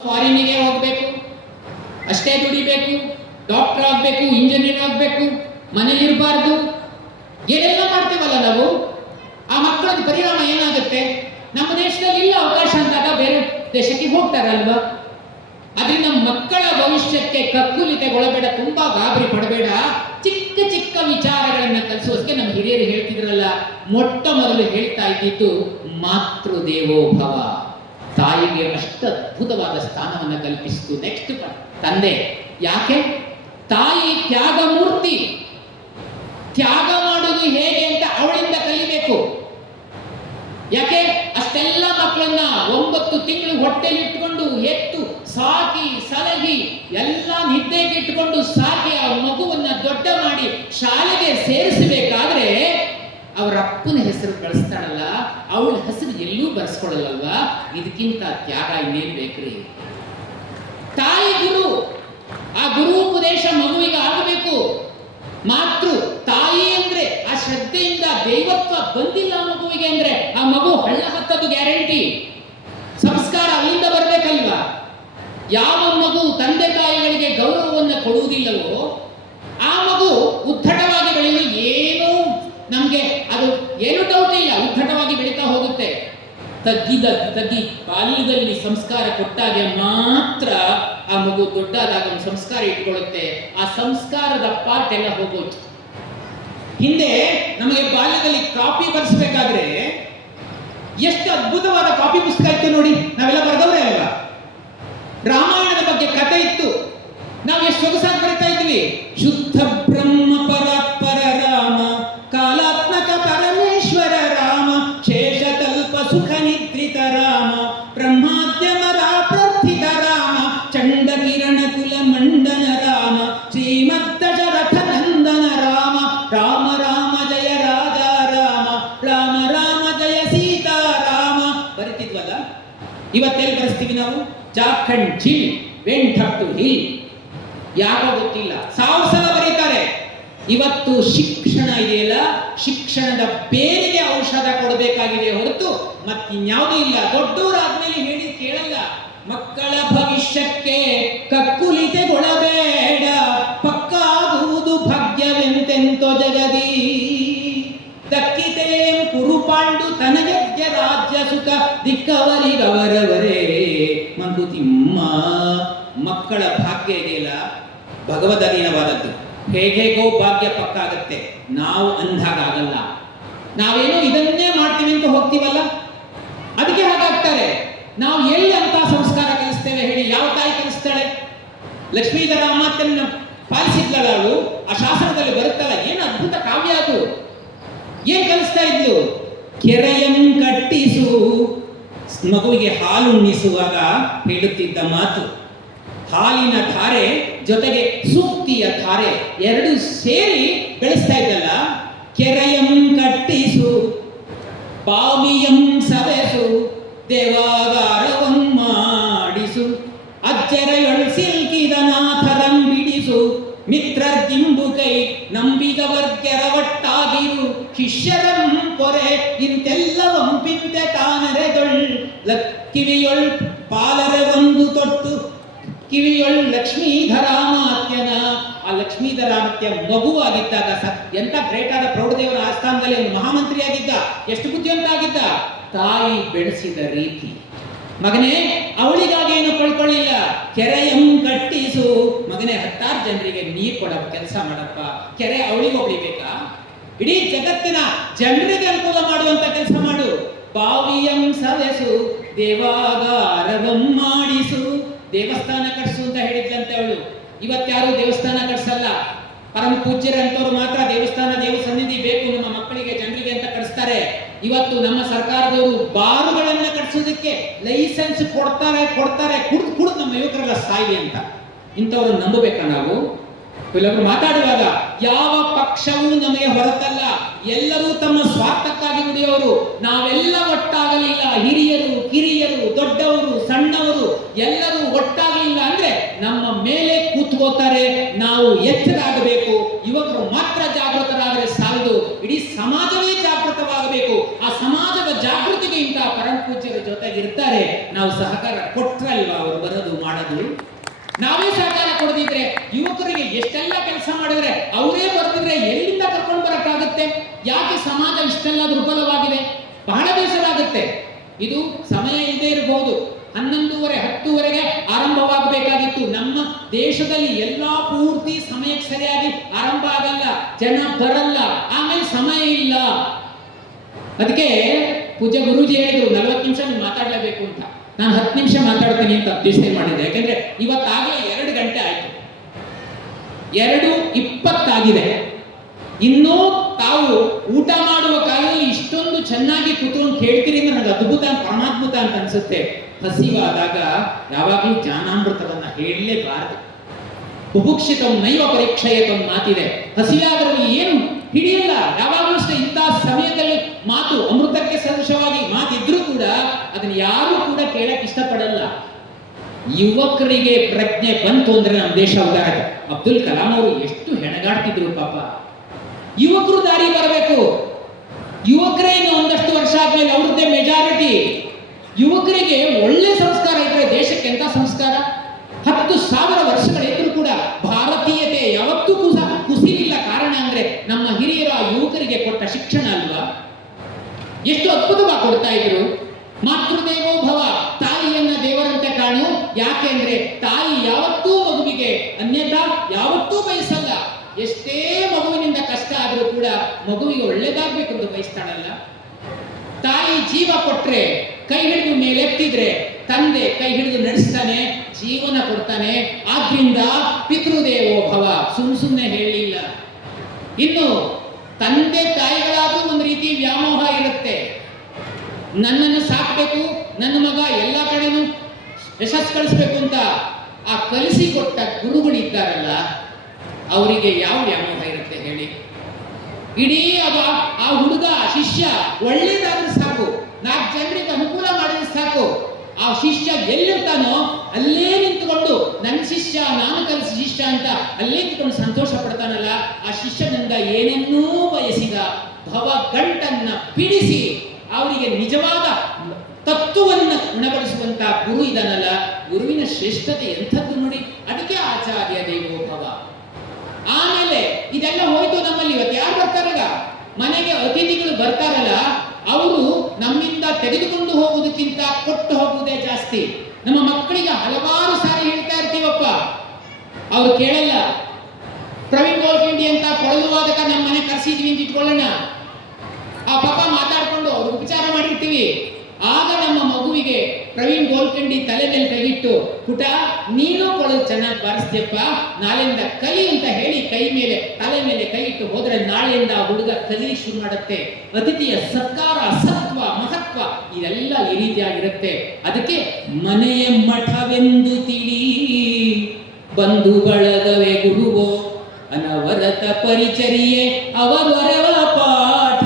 ಫಾರಿನಿಗೆ ಹೋಗ್ಬೇಕು, ಅಷ್ಟೇ ದುಡಿಬೇಕು, ಡಾಕ್ಟರ್ ಆಗ್ಬೇಕು, ಇಂಜಿನಿಯರ್ ಆಗ್ಬೇಕು, ಮನೇಲಿರಬಾರ್ದು, ಏನೆಲ್ಲ ಮಾಡ್ತೀವಲ್ಲ ನಾವು. ಆ ಮಕ್ಕಳ ಪರಿಣಾಮ ಏನಾಗುತ್ತೆ? ನಮ್ಮ ದೇಶದಲ್ಲಿ ಇಲ್ಲ ಅವಕಾಶ ಅಂದಾಗ ಬೇರೆ ದೇಶಕ್ಕೆ ಹೋಗ್ತಾರಲ್ವಾ. ಅದರಿಂದ ಮಕ್ಕಳ ಭವಿಷ್ಯಕ್ಕೆ ಕಕ್ಕುಲಿತೆಗೊಳ್ಳಬೇಡ, ತುಂಬಾ ಗಾಬರಿ ಪಡಬೇಡ. ಚಿಕ್ಕ ಚಿಕ್ಕ ವಿಚಾರಗಳನ್ನ ಕಲಿಸೋದಕ್ಕೆ ನಮ್ಮ ಹಿರಿಯರು ಹೇಳ್ತಿದ್ರಲ್ಲ, ಮೊಟ್ಟ ಮೊದಲು ಹೇಳ್ತಾ ಇದ್ದಿದ್ದು ಮಾತೃದೇವೋ ಭವ. ತಾಯಿಗೆ ಅಷ್ಟು ಅದ್ಭುತವಾದ ಸ್ಥಾನವನ್ನು ಕಲ್ಪಿಸಿತು. ನೆಕ್ಸ್ಟ್ ತಂದೆ. ಯಾಕೆ? ತಾಯಿ ತ್ಯಾಗ ಮೂರ್ತಿ. ತ್ಯಾಗ ಮಾಡೋದು ಹೇಗೆ ಅಂತ ಅವಳಿಂದ ಕಲಿಬೇಕು. ಯಾಕೆ? ಅಷ್ಟೆಲ್ಲ ಮಕ್ಕಳನ್ನ 9 ತಿಂಗಳು ಹೊಟ್ಟೆಲಿಟ್ಕೊಂಡು ಎತ್ತು ಸಾಕಿ ಸಲಹಿ ಎಲ್ಲ ನಿದ್ದೆಗೆ ಇಟ್ಕೊಂಡು ಸಾಕಿ ಆ ಮಗುವನ್ನ ದೊಡ್ಡ ಮಾಡಿ ಶಾಲೆಗೆ ಸೇರಿಸಬೇಕಾದ್ರೆ ಅವರ ಅಪ್ಪನ ಹೆಸರು ಬಳಸ್ತಾಳಲ್ಲ, ಅವಳ ಹೆಸರು ಎಲ್ಲೂ ಬರ್ಸ್ಕೊಳ್ಳಲ್ಲಲ್ವಾ. ಇದಕ್ಕಿಂತ ತ್ಯಾಗ ಇನ್ನೇನು ಬೇಕ್ರಿ? ತಾಯಿ ಗುರು. ಆ ಗುರು ಉಪದೇಶ ಮಗುವಿಗೆ ಆಗಬೇಕು. ಮಾತೃ ತಾಯಿ ಅಂದ್ರೆ ಆ ಶ್ರದ್ಧೆಯಿಂದ ದೈವತ್ವ ಬಂದಿಲ್ಲ ಮಗುವಿಗೆ ಅಂದ್ರೆ ಆ ಮಗು ಹಳ್ಳ ಹತ್ತದು ಗ್ಯಾರಂಟಿ. ಸಂಸ್ಕಾರ ಅಲ್ಲಿಂದ ಬರ್ಬೇಕಲ್ವಾ. ಯಾವ ಮಗು ತಂದೆ ತಾಯಿಗಳಿಗೆ ಗೌರವವನ್ನು ಕೊಡುವುದಿಲ್ಲವೋ ಆ ಮಗು ಉದ್ಧಟವಾಗಿ ಬೆಳೆಯಲು ನಮ್ಗೆ ಅದು ಏನು ಡೌಟ್ ಇಲ್ಲ, ಉದ್ಧಟವಾಗಿ ಬೆಳೀತಾ ಹೋಗುತ್ತೆ. ತಗ್ಗಿ ಬಾಲ್ಯದಲ್ಲಿ ಸಂಸ್ಕಾರ ಕೊಟ್ಟಾಗ ಮಾತ್ರ ಆ ಮಗು ದೊಡ್ಡದಾದ ಒಂದು ಸಂಸ್ಕಾರ ಇಟ್ಕೊಳ್ಳುತ್ತೆ. ಆ ಸಂಸ್ಕಾರದ ಪಾರ್ಟ್ ಎಲ್ಲ ಹೋಗೋದು. ಹಿಂದೆ ನಮಗೆ ಬಾಲ್ಯದಲ್ಲಿ ಕಾಪಿ ಬರ್ಸ್ಬೇಕಾದ್ರೆ ಎಷ್ಟು ಅದ್ಭುತವಾದ ಕಾಪಿ ಪುಸ್ತಕ ಇತ್ತು ನೋಡಿ, ನಾವೆಲ್ಲ ಬರೆದವ್ರೆ ಅಲ್ವಾ. ರಾಮಾಯಣದ ಬಗ್ಗೆ ಕಥೆ ಇತ್ತು, ನಾವು ಎಷ್ಟು ಸೊಗಸಾಗಿ ಬರೀತಾ ಇದ್ವಿ. ಶುದ್ಧ ಬ್ರಹ್ಮ ಪರಾತ್ಪರ ರಾಮ, ಕಾಲಾತ್ಮಕ ಪರಮೇಶ್ವರ ರಾಮ, ಶೇಷತಲ್ಪ ಸುಖ ನಿದ್ರಿತ ರಾಮ, ಬ್ರಹ್ಮಾದ್ಯಮರ ಪ್ರಾರ್ಥಿತ ರಾಮ, ಚಂಡ ಕಿರಣ ಕುಲ ಮಂಡನ ರಾಮ, ಶ್ರೀಮದ್ದಶರಥ ನಂದನ ರಾಮ, ರಾಮ ರಾಮ ಜಯ ರಾಜ ರಾಮ, ರಾಮ ರಾಮ ಜಯ ಸೀತಾ ರಾಮ ಬರೀತಿದ್ವಲ್ಲ. ಇವತ್ತೆಲ್ಲಿ ಬರೆಸ್ತೀವಿ ನಾವು? Jack and Jill went up to hill. ಯಾಕೋ ಗೊತ್ತಿಲ್ಲ, 1000 ಸಲ ಬರೀತಾರೆ. ಇವತ್ತು ಶಿಕ್ಷಣ ಇದೆಯಲ್ಲ, ಶಿಕ್ಷಣದ ಬೇರಿಗೆ ಔಷಧ ಕೊಡಬೇಕಾಗಿದೆ ಹೊರತು ಮತ್ತಿನ್ಯಾವುದೂ ಇಲ್ಲ. ದೊಡ್ಡವರಾದ್ಮೇಲೆ ಹೇಳಿ ಕೇಳಲ್ಲ. ಮಕ್ಕಳ ಭವಿಷ್ಯಕ್ಕೆ ಕಕ್ಕುಲಿತೆಗೊಳ್ಳಬೇಡ, ಪಕ್ಕಾಗುವುದು ಭಾಗ್ಯವೆಂತೆಂತೋ ಜಗದಿ. ದಕ್ಕಿತೇಂ ಕುರುಪಾಂಡು ತನಯಜ್ಞ ರಾಜ್ಯ ಸುಖ ದಿಕ್ಕವರಿಗವರವರೇ ಮಂಕುತಿಮ್ಮ. ಮಕ್ಕಳ ಭಾಗ್ಯ ಇದೆಯಲ್ಲ ಭಗವದ್ ಅಧೀನವಾದದ್ದು. ಹೇಗೋ ಭಾಗ್ಯ ಪಕ್ಕ ಆಗತ್ತೆ, ನಾವು ಅಂದಾಗಲ್ಲ. ನಾವೇನೋ ಇದನ್ನೇ ಮಾಡ್ತೀವಿ ಅಂತ ಹೋಗ್ತೀವಲ್ಲ, ಅದಕ್ಕೆ ಹಾಗಾಗ್ತಾರೆ. ನಾವು ಎಲ್ಲಿ ಅಂತ ಸಂಸ್ಕಾರ ಕಲಿಸ್ತೇವೆ ಹೇಳಿ? ಯಾವ ತಾಯಿ ಕಲಿಸ್ತಾಳೆ? ಲಕ್ಷ್ಮೀಧರ ಮಾತನ್ನ ಪಾಲಿಸಿದ್ಲಲ್ಲ ಅವಳು. ಆ ಶಾಸನದಲ್ಲಿ ಬರುತ್ತಲ್ಲ, ಏನು ಅದ್ಭುತ ಕಾವ್ಯ ಅದು. ಏನ್ ಕಲಿಸ್ತಾ ಇದ್ಲು? ಕೆರೆಯಂ ಕಟ್ಟಿಸು. ಮಗುವಿಗೆ ಹಾಲು ಉಣಿಸುವಾಗ ಹೇಳುತ್ತಿದ್ದ ಮಾತು, ಹಾಲಿನ ಧಾರೆ ಜೊತೆಗೆ ಸೂಕ್ತಿಯ ಧಾರೆ ಎರಡು ಸೇರಿ ಬೆಳೆಸ್ತಾ ಇದ್ದಲ್ಲ. ಕೆರೆಯಂ ಕಟ್ಟಿಸು, ಬಾವಿಯಂ ಸವೆಸು, ದೇವಾಗಾರವಂ ಮಾಡಿಸು, ಅಜ್ಜರೆಯೊಳ್ ಸಿಲ್ಕಿದ ನಾಥರಂ ಬಿಡಿಸು, ಮಿತ್ರರ್ಗಿಂಬು ಕೈ ನಂಬಿದವರ್ಗೆರ ಒಟ್ಟಾಗಿರು, ಶಿಷ್ಯರಂ ಕೊರೆ ಇಂತೆಲ್ಲವಂ ಪಿಂತೆ ತಾನರೆದೊಳ್, ಕಿವಿಯೊಳ್ ಪಾಲರೆ ಒಂದು ತೊಟ್ಟು, ಕಿವಿಯೊಳ್ ಲಕ್ಷ್ಮೀಧರಾಮಾತ್ಯನ. ಆ ಲಕ್ಷ್ಮೀಧರಾಮಾತ್ಯ ಮಗುವಾಗಿದ್ದಾಗ ಎಂತ ಗ್ರೇಟ್ ಆದ ಪ್ರೌಢದೇವರ ಆಸ್ಥಾನದಲ್ಲಿ ಒಂದು ಮಹಾಮಂತ್ರಿ ಆಗಿದ್ದ. ಎಷ್ಟು ಬುದ್ಧಿವಂತ ಆಗಿದ್ದ. ತಾಯಿ ಬೆಳೆಸಿದ ರೀತಿ. ಮಗನೇ, ಅವಳಿಗಾಗಿ ಏನು ಕಳ್ಕೊಳ್ಳಿಲ್ಲ. ಕೆರೆಯಂ ಕಟ್ಟಿಸು. ಮಗನೇ, 10 ಜನರಿಗೆ ನೀರು ಕೊಡ ಕೆಲಸ ಮಾಡಪ್ಪ. ಕೆರೆ ಅವಳಿಗೆ ಹೊಡಿಬೇಕಾ? ಇಡೀ ಜಗತ್ತಿನ ಜನರಿಗೆ ಅನುಕೂಲ ಮಾಡುವಂತ ಕೆಲಸ ಮಾಡು. ಬಾವಿಯಂ ಸವೆಸು, ದೇವಾಗಾರವಂ ಮಾಡಿಸು. ದೇವಸ್ಥಾನ ಕಟ್ಸು ಅಂತ ಹೇಳಿದ್ಲಂತೆ ಅವಳು. ಇವತ್ಯಾರು ದೇವಸ್ಥಾನ ಕಟ್ಸಲ್ಲ. ಪರಮ ಪೂಜ್ಯರಂತವ್ರು ಮಾತ್ರ ದೇವಸ್ಥಾನ, ದೇವ ಸನ್ನಿಧಿ ಬೇಕು ನಮ್ಮ ಮಕ್ಕಳಿಗೆ, ಜನರಿಗೆ ಅಂತ ಕಟ್ಸ್ತಾರೆ. ಇವತ್ತು ನಮ್ಮ ಸರ್ಕಾರದವರು ಬಾರುಗಳನ್ನ ಕಟ್ಸೋದಕ್ಕೆ ಲೈಸೆನ್ಸ್ ಕೊಡ್ತಾರೆ. ಕುಡ್ದು ನಮ್ಮ ಯುವಕರೆಲ್ಲ ಸಾಯಿ ಅಂತ. ಇಂಥವ್ರನ್ನ ನಂಬಬೇಕಾ ನಾವು? ಕೆಲವರು ಮಾತಾಡುವಾಗ ಯಾವ ಪಕ್ಷವೂ ನಮಗೆ ಹೊರತಲ್ಲ, ಎಲ್ಲರೂ ತಮ್ಮ ಸ್ವಾರ್ಥಕ್ಕಾಗಿ ದುಡಿಯೋರು. ನಾವೆಲ್ಲ ಒಟ್ಟಾಗಲಿಲ್ಲ. ಹಿರಿಯರು, ಕಿರಿಯರು, ದೊಡ್ಡವರು, ಸಣ್ಣವರು ಎಲ್ಲರೂ ಒಟ್ಟಾಗಲಿಲ್ಲ ಅಂದ್ರೆ ನಮ್ಮ ಮೇಲೆ ಕೂತ್ಕೋತಾರೆ. ನಾವು ಎಚ್ಚರಾಗಬೇಕು. ಯುವಕರು ಮಾತ್ರ ಜಾಗೃತರಾದರೆ ಸಾಲದು, ಇಡೀ ಸಮಾಜವೇ ಜಾಗೃತವಾಗಬೇಕು. ಆ ಸಮಾಜದ ಜಾಗೃತಿಗೆ ಇಂತಹ ಪರಮ ಪೂಜ್ಯರ ಜೊತೆಗಿರ್ತಾರೆ. ನಾವು ಸಹಕಾರ ಕೊಟ್ರಲ್ವಾ ಅವರು ಬರೋದು. ಮಾಡೋದು? ನಾವೇ ಸಹಕಾರ ಕೊಡದಿದ್ರೆ ಯುವಕರಿಗೆ ಎಷ್ಟೆಲ್ಲ ಕೆಲಸ ಮಾಡಿದ್ರೆ ಅವರೇ ಬರ್ತಿದ್ರೆ ಎಲ್ಲಿಂದ ಕರ್ಕೊಂಡು ಬರಕ್ಕಾಗುತ್ತೆ? ಯಾಕೆ ಸಮಾಜ ಇಷ್ಟೆಲ್ಲ ದುರ್ಬಲವಾಗಿದೆ? ಬಹಳ ಬೇಸರಾಗುತ್ತೆ. ಇದು ಸಮಯ ಇಲ್ಲದೆ ಇರಬಹುದು, 11:30 10:00 ಆರಂಭವಾಗಬೇಕಾಗಿತ್ತು. ನಮ್ಮ ದೇಶದಲ್ಲಿ ಎಲ್ಲಾ ಪೂರ್ತಿ ಸಮಯಕ್ಕೆ ಸರಿಯಾಗಿ ಆರಂಭ ಆಗಲ್ಲ, ಜನ ಬರಲ್ಲ, ಆಮೇಲೆ ಸಮಯ ಇಲ್ಲ. ಅದಕ್ಕೆ ಪೂಜ್ಯ ಗುರೂಜಿ ಹೇಳಿದ್ರು 40 ನಿಮಿಷ ನೀವು ಮಾತಾಡಲೇಬೇಕು ಅಂತ. ನಾನು 10 ನಿಮಿಷ ಮಾತಾಡ್ತೀನಿ ಅಂತ ಡಿಸೈಡ್ ಮಾಡಿದ್ದೆ. ಯಾಕೆಂದ್ರೆ ಇವತ್ತಾಗಲೇ 2 ಗಂಟೆ ಆಯ್ತು, 2:20 ಆಗಿದೆ. ಇನ್ನೂ ತಾವು ಊಟ ಮಾಡುವ ಕಾಲದಲ್ಲಿ ಇಷ್ಟೊಂದು ಚೆನ್ನಾಗಿ ಕೂತ್ಕೊಂಡು ಕೇಳ್ತೀರಿ ಅಂದ್ರೆ ನನಗೆ ಅದ್ಭುತ, ಪರಮಾದ್ಭುತ ಅಂತ ಅನ್ಸುತ್ತೆ. ಹಸಿವಾದಾಗ ಯಾವಾಗಲೂ ಜ್ಞಾನಾಮೃತವನ್ನ ಹೇಳಲೇಬಾರದು. ಬುಭುಕ್ಷಿತಂ ನೈವ ಪರೀಕ್ಷೆಯತಂ ಮಾತಿದೆ. ಹಸಿವಾದರಲ್ಲಿ ಏನು ಹಿಡಿಯಲ್ಲ. ಯಾವಾಗಲೂ ಅಷ್ಟೇ ಇಂತಹ ಸಮಯದಲ್ಲಿ ಮಾತು ಅಮೃತಕ್ಕೆ ಸದೃಶವಾಗಿ ಮಾತಿದ್ರೂ ಕೂಡ ಅದನ್ನ ಯಾರು ಕೂಡ ಕೇಳಕ್ ಇಷ್ಟಪಡಲ್ಲ. ಯುವಕರಿಗೆ ಪ್ರಜ್ಞೆ ಬಂತು ಅಂದ್ರೆ ನಮ್ಮ ದೇಶ ಉದಾಹರಣೆ. ಅಬ್ದುಲ್ ಕಲಾಂ ಅವರು ಎಷ್ಟು ಹೆಣಗಾಡ್ತಿದ್ರು ಪಾಪ. ಯುವಕರು ದಾರಿ ಬರಬೇಕು. ಯುವಕರೇ ಇನ್ನು ಒಂದಷ್ಟು ವರ್ಷ ಆದ್ಮೇಲೆ ಅವ್ರದ್ದೇ ಮೆಜಾರಿಟಿ. ಯುವಕರಿಗೆ ಒಳ್ಳೆ ಸಂಸ್ಕಾರ ಇದ್ರೆ ದೇಶಕ್ಕೆ ಎಂತ ಸಂಸ್ಕಾರ. 10,000 ವರ್ಷಗಳಿದ್ರೂ ಕೂಡ ಭಾರತೀಯತೆ ಯಾವತ್ತೂ ಕುಸಿಲಿಲ್ಲ. ಕಾರಣ ಅಂದ್ರೆ ನಮ್ಮ ಹಿರಿಯರ ಯುವಕರಿಗೆ ಕೊಟ್ಟ ಶಿಕ್ಷಣ ಅಲ್ವಾ? ಎಷ್ಟು ಅದ್ಭುತವಾಗಿ ಕೊಡ್ತಾ ಇದ್ರು. ಮಾತೃದೇವೋ ಭವ, ತಾಯಿಯನ್ನ ದೇವರಂತೆ ಕಾಣು. ಯಾಕೆ ಅಂದ್ರೆ ತಾಯಿ ಯಾವತ್ತೂ ಮಗುವಿಗೆ ಅನ್ಯತಾ ಯಾವತ್ತೂ ಬಯಸಲ್ಲ. ಎಷ್ಟೇ ಮಗುವಿನಿಂದ ಕಷ್ಟ ಆದ್ರೂ ಕೂಡ ಮಗುವಿಗೆ ಒಳ್ಳೇದಾಗ್ಬೇಕು ಅಂತ ಬಯಸ್ತಾಳಲ್ಲ. ತಾಯಿ ಜೀವ ಕೊಟ್ರೆ, ಕೈ ಹಿಡಿದು ಮೇಲೆತ್ತಿದ್ರೆ ತಂದೆ ಕೈ ಹಿಡಿದು ನಡೆಸ್ತಾನೆ, ಜೀವನ ಕೊಡ್ತಾನೆ. ಆದ್ರಿಂದ ಪಿತೃದೇವೋ ಭವ ಸುಮ್ಮನೆ ಹೇಳಿಲ್ಲ. ಇನ್ನು ತಂದೆ ತಾಯಿಗಳಾದ್ರೂ ಒಂದು ರೀತಿ ವ್ಯಾಮೋಹ ಇರುತ್ತೆ. ನನ್ನನ್ನು ಸಾಕ್ಬೇಕು, ನನ್ನ ಮಗ ಎಲ್ಲ ಕಡೆನೂ ಯಶಸ್ಸು ಕಳಿಸ್ಬೇಕು ಅಂತ ಆ ಕಲಿಸಿಕೊಟ್ಟ ಗುರುಗಳಿದ್ದಾರಲ್ಲ, ಅವರಿಗೆ ಯಾವ ವ್ಯಾಮೋಹ ಇರುತ್ತೆ ಹೇಳಿ? ಇಡೀ ಆ ಹುಡುಗ ಶಿಷ್ಯ ಒಳ್ಳೇದಾದ್ರೂ ಸಾಕು, 4 ಜನರಿಗೆ ಅನುಕೂಲ ಮಾಡಿದ್ರೆ ಸಾಕು. ಆ ಶಿಷ್ಯ ಎಲ್ಲಿರ್ತಾನೋ ಅಲ್ಲೇ ನಿಂತುಕೊಂಡು ನನ್ನ ಶಿಷ್ಯ, ನಾನು ಕಲಿಸ ಶಿಷ್ಯ ಅಂತ ಅಲ್ಲೇ ನಿಂತುಕೊಂಡು ಸಂತೋಷ ಪಡ್ತಾನಲ್ಲ, ಆ ಶಿಷ್ಯನಿಂದ ಏನನ್ನೂ ಬಯಸಿದ ಭವ ಗಂಟನ್ನ ಬಿಡಿಸಿ ಅವರಿಗೆ ನಿಜವಾದ ತತ್ವವನ್ನ ಗುಣಪಡಿಸುವಂತ ಗುರು ಇದನ್ನಲ್ಲ. ಗುರುವಿನ ಶ್ರೇಷ್ಠತೆ ಎಂಥದ್ದು ನೋಡಿ. ಅದಕ್ಕೆ ಆಚಾರ್ಯ ದೇವೋ ಭವ. ಆಮೇಲೆ ಇದೆಲ್ಲ ಹೋಯ್ತು ನಮ್ಮಲ್ಲಿ. ಇವತ್ತು ಯಾರು ಬರ್ತಾರಲ್ಲ ಮನೆಗೆ ಅತಿಥಿಗಳು ಬರ್ತಾರಲ್ಲ, ಅವರು ನಮ್ಮಿಂದ ತೆಗೆದುಕೊಂಡು ಹೋಗುವುದಕ್ಕಿಂತ ಕೊಟ್ಟು ಹೋಗುವುದೇ ಜಾಸ್ತಿ. ನಮ್ಮ ಮಕ್ಕಳಿಗೆ ಹಲವಾರು ಸಾರಿ ಹೇಳ್ತಾ ಇರ್ತೀವಪ್ಪ, ಅವ್ರು ಕೇಳಲ್ಲ. ಪ್ರವೀಣ್ ಗೋಲ್ಕಿಂಡಿ ಅಂತ ಕೊಳಲು ವಾದಕ ನಮ್ಮ ಮನೆ ಕರೆಸಿದ್ವಿ ಅಂತ ಇಟ್ಕೊಳ್ಳೋಣ. ಆ ಪಾಪ ಮಾತಾಡ್ಕೊಂಡು ಅವ್ರು ಉಪಚಾರ ಮಾಡಿರ್ತೀವಿ. ಆಗ ನಮ್ಮ ಮಗುವಿಗೆ ಪ್ರವೀಣ್ ಗೋಲ್ಕಂಡಿ ತಲೆ ಮೇಲೆ ಕೈಗಿಟ್ಟು, ಪುಟ ನೀನು ಕೊಳಲು ಚೆನ್ನಾಗಿ ಬಾರಿಸ್ತೀಯಪ್ಪ, ನಾಳೆಯಿಂದ ಕಲಿ ಅಂತ ಹೇಳಿ ಕೈ ಮೇಲೆ ತಲೆ ಮೇಲೆ ಕೈ ಇಟ್ಟು ಹೋದ್ರೆ ನಾಳೆಯಿಂದ ಹುಡುಗ ಕಲಿ ಶುರು ಮಾಡುತ್ತೆ. ಅತಿಥಿಯ ಸತ್ಕಾರ, ಸತ್ವ, ಮಹತ್ವ ಇದೆಲ್ಲ ಈ ರೀತಿಯಾಗಿರುತ್ತೆ. ಅದಕ್ಕೆ ಮನೆಯ ಮಠವೆಂದು ತಿಳಿ, ಬಂಧು ಬಳಗವೇ ಗುರುವೋ, ಅನವರತ ಪರಿಚರ್ಯೆ ಅವರವ ಪಾಠ,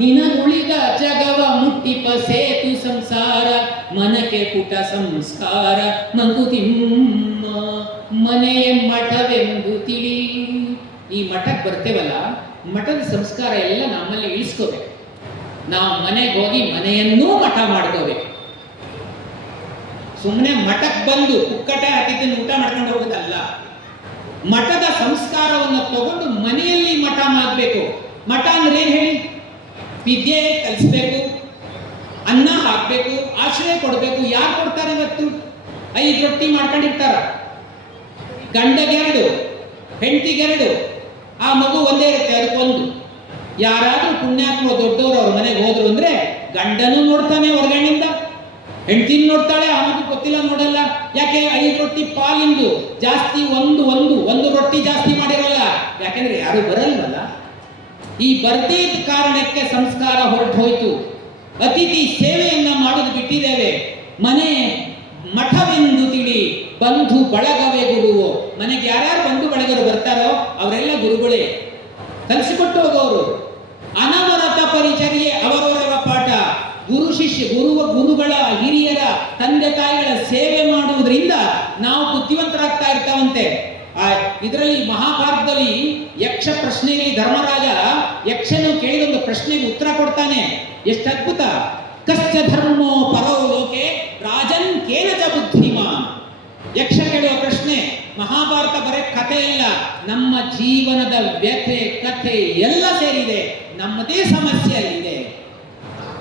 ನಿನಗುಳಿದ ಜಗವ ಮುಟ್ಟಿಪ ಸೇತು ಸಂಸಾರ, ಮನಕ್ಕೆ ಪುಟ ಸಂಸ್ಕಾರ ಮಂಕುತಿಮ್ಮ. ಮನೆಯ ಮಠವೆಂದು ತಿಳಿ. ಈ ಮಠಕ್ಕೆ ಬರ್ತೇವಲ್ಲ, ಮಠದ ಸಂಸ್ಕಾರ ಎಲ್ಲ ನಮ್ಮಲ್ಲಿ ಇಳಿಸ್ಕೋಬೇಕು. ನಾವು ಮನೆಗೆ ಹೋಗಿ ಮನೆಯನ್ನೂ ಮಠ ಮಾಡ್ಕೋಬೇಕು. ಸುಮ್ಮನೆ ಮಠಕ್ಕೆ ಬಂದು ಕುಕ್ಕಟೆ ಹಾಕಿದ್ದನ್ನು ಊಟ ಮಾಡ್ಕೊಂಡು ಹೋಗೋದಲ್ಲ. ಮಠದ ಸಂಸ್ಕಾರವನ್ನು ತಗೊಂಡು ಮನೆಯಲ್ಲಿ ಮಠ ಮಾಡಬೇಕು. ಮಠ ಅಂದ್ರೆ ಏನ್ ಹೇಳಿ? ವಿದ್ಯೆ ಕಲಿಸ್ಬೇಕು, ಅನ್ನ ಹಾಕ್ಬೇಕು, ಆಶ್ರಯ ಕೊಡ್ಬೇಕು. ಯಾರು ಕೊಡ್ತಾರೆ? ಇವತ್ತು 5 ರೊಟ್ಟಿ ಮಾಡ್ಕೊಂಡಿರ್ತಾರ, ಗಂಡಗೆರಡು, ಹೆಂಡತಿಗೆರಡು, ಆ ಮಗು ಒಂದೇ ಇರುತ್ತೆ, ಅದಕ್ಕೊಂದು. ಯಾರಾದ್ರೂ ಪುಣ್ಯಾತ್ಮ ದೊಡ್ಡವರು ಅವ್ರ ಮನೆಗೆ ಹೋದ್ರು ಅಂದ್ರೆ ಗಂಡನೂ ನೋಡ್ತಾನೆ ಹೊರಗಣ್ಣಿಂದ, ಹೆಂಡತಿನ ನೋಡ್ತಾಳೆ, ಆ ಮಗು ಗೊತ್ತಿಲ್ಲ ನೋಡಲ್ಲ. ಯಾಕೆ? 5 ರೊಟ್ಟಿ ಪಾಲಿಂದು ಜಾಸ್ತಿ, ಒಂದು ರೊಟ್ಟಿ ಜಾಸ್ತಿ ಮಾಡಿರಲ್ಲ. ಯಾಕೆಂದ್ರೆ ಯಾರು ಬರಲ್ವಲ್ಲ. ಈ ಬರ್ದಿದ್ದ ಕಾರಣಕ್ಕೆ ಸಂಸ್ಕಾರ ಹೊರಟು ಹೋಯ್ತು. ಅತಿಥಿ ಸೇವೆಯನ್ನ ಮಾಡೋದು ಬಿಟ್ಟಿದ್ದೇವೆ. ಮನೆ ಮಠವೆಂದು ತಿಳಿ, ಬಂಧು ಬಳಗವೇ ಗುರುವು. ಮನೆಗೆ ಯಾರ್ಯಾರು ಬಂಧು ಬಳಗರು ಬರ್ತಾರೋ ಅವರೆಲ್ಲ ಗುರುಗಳೇ, ಕಲಿಸಿಕೊಟ್ಟು ಹೋಗೋರು. ಅನವರತ ಪರಿಚರ್ಯೆ ಅವರವರ ಪಾಠ. ಗುರು ಶಿಷ್ಯ, ಗುರುಗಳ ಹಿರಿಯರ ತಂದೆ ತಾಯಿಗಳ ಸೇವೆ ಮಾಡುವುದರಿಂದ ನಾವು ಬುದ್ಧಿವಂತರಾಗ್ತಾ ಇರ್ತಾವಂತೆ. ಇದರಲ್ಲಿ ಮಹಾಭಾರತದಲ್ಲಿ ಯಕ್ಷ ಪ್ರಶ್ನೆಯಲ್ಲಿ ಧರ್ಮರಾಜ ಯಕ್ಷನು ಕೇಳಿದ ಒಂದು ಪ್ರಶ್ನೆಗೆ ಉತ್ತರ ಕೊಡ್ತಾನೆ. ಎಷ್ಟು ಅದ್ಭುತ! ಕಶ್ಚ ಧರ್ಮೋ ಪರೋ ಲೋಕೆ ರಾಜನ್ ಕೇನ ಚ ಬುದ್ಧಿಮಾನ್. ಯಕ್ಷ ಕೇಳುವ ಪ್ರಶ್ನೆ, ಮಹಾಭಾರತ ಬರೀ ಕಥೆ ಇಲ್ಲ, ನಮ್ಮ ಜೀವನದ ವ್ಯಥೆ ಕಥೆ ಎಲ್ಲ ಸೇರಿದೆ, ನಮ್ಮದೇ ಸಮಸ್ಯೆ ಅಲ್ಲಿದೆ.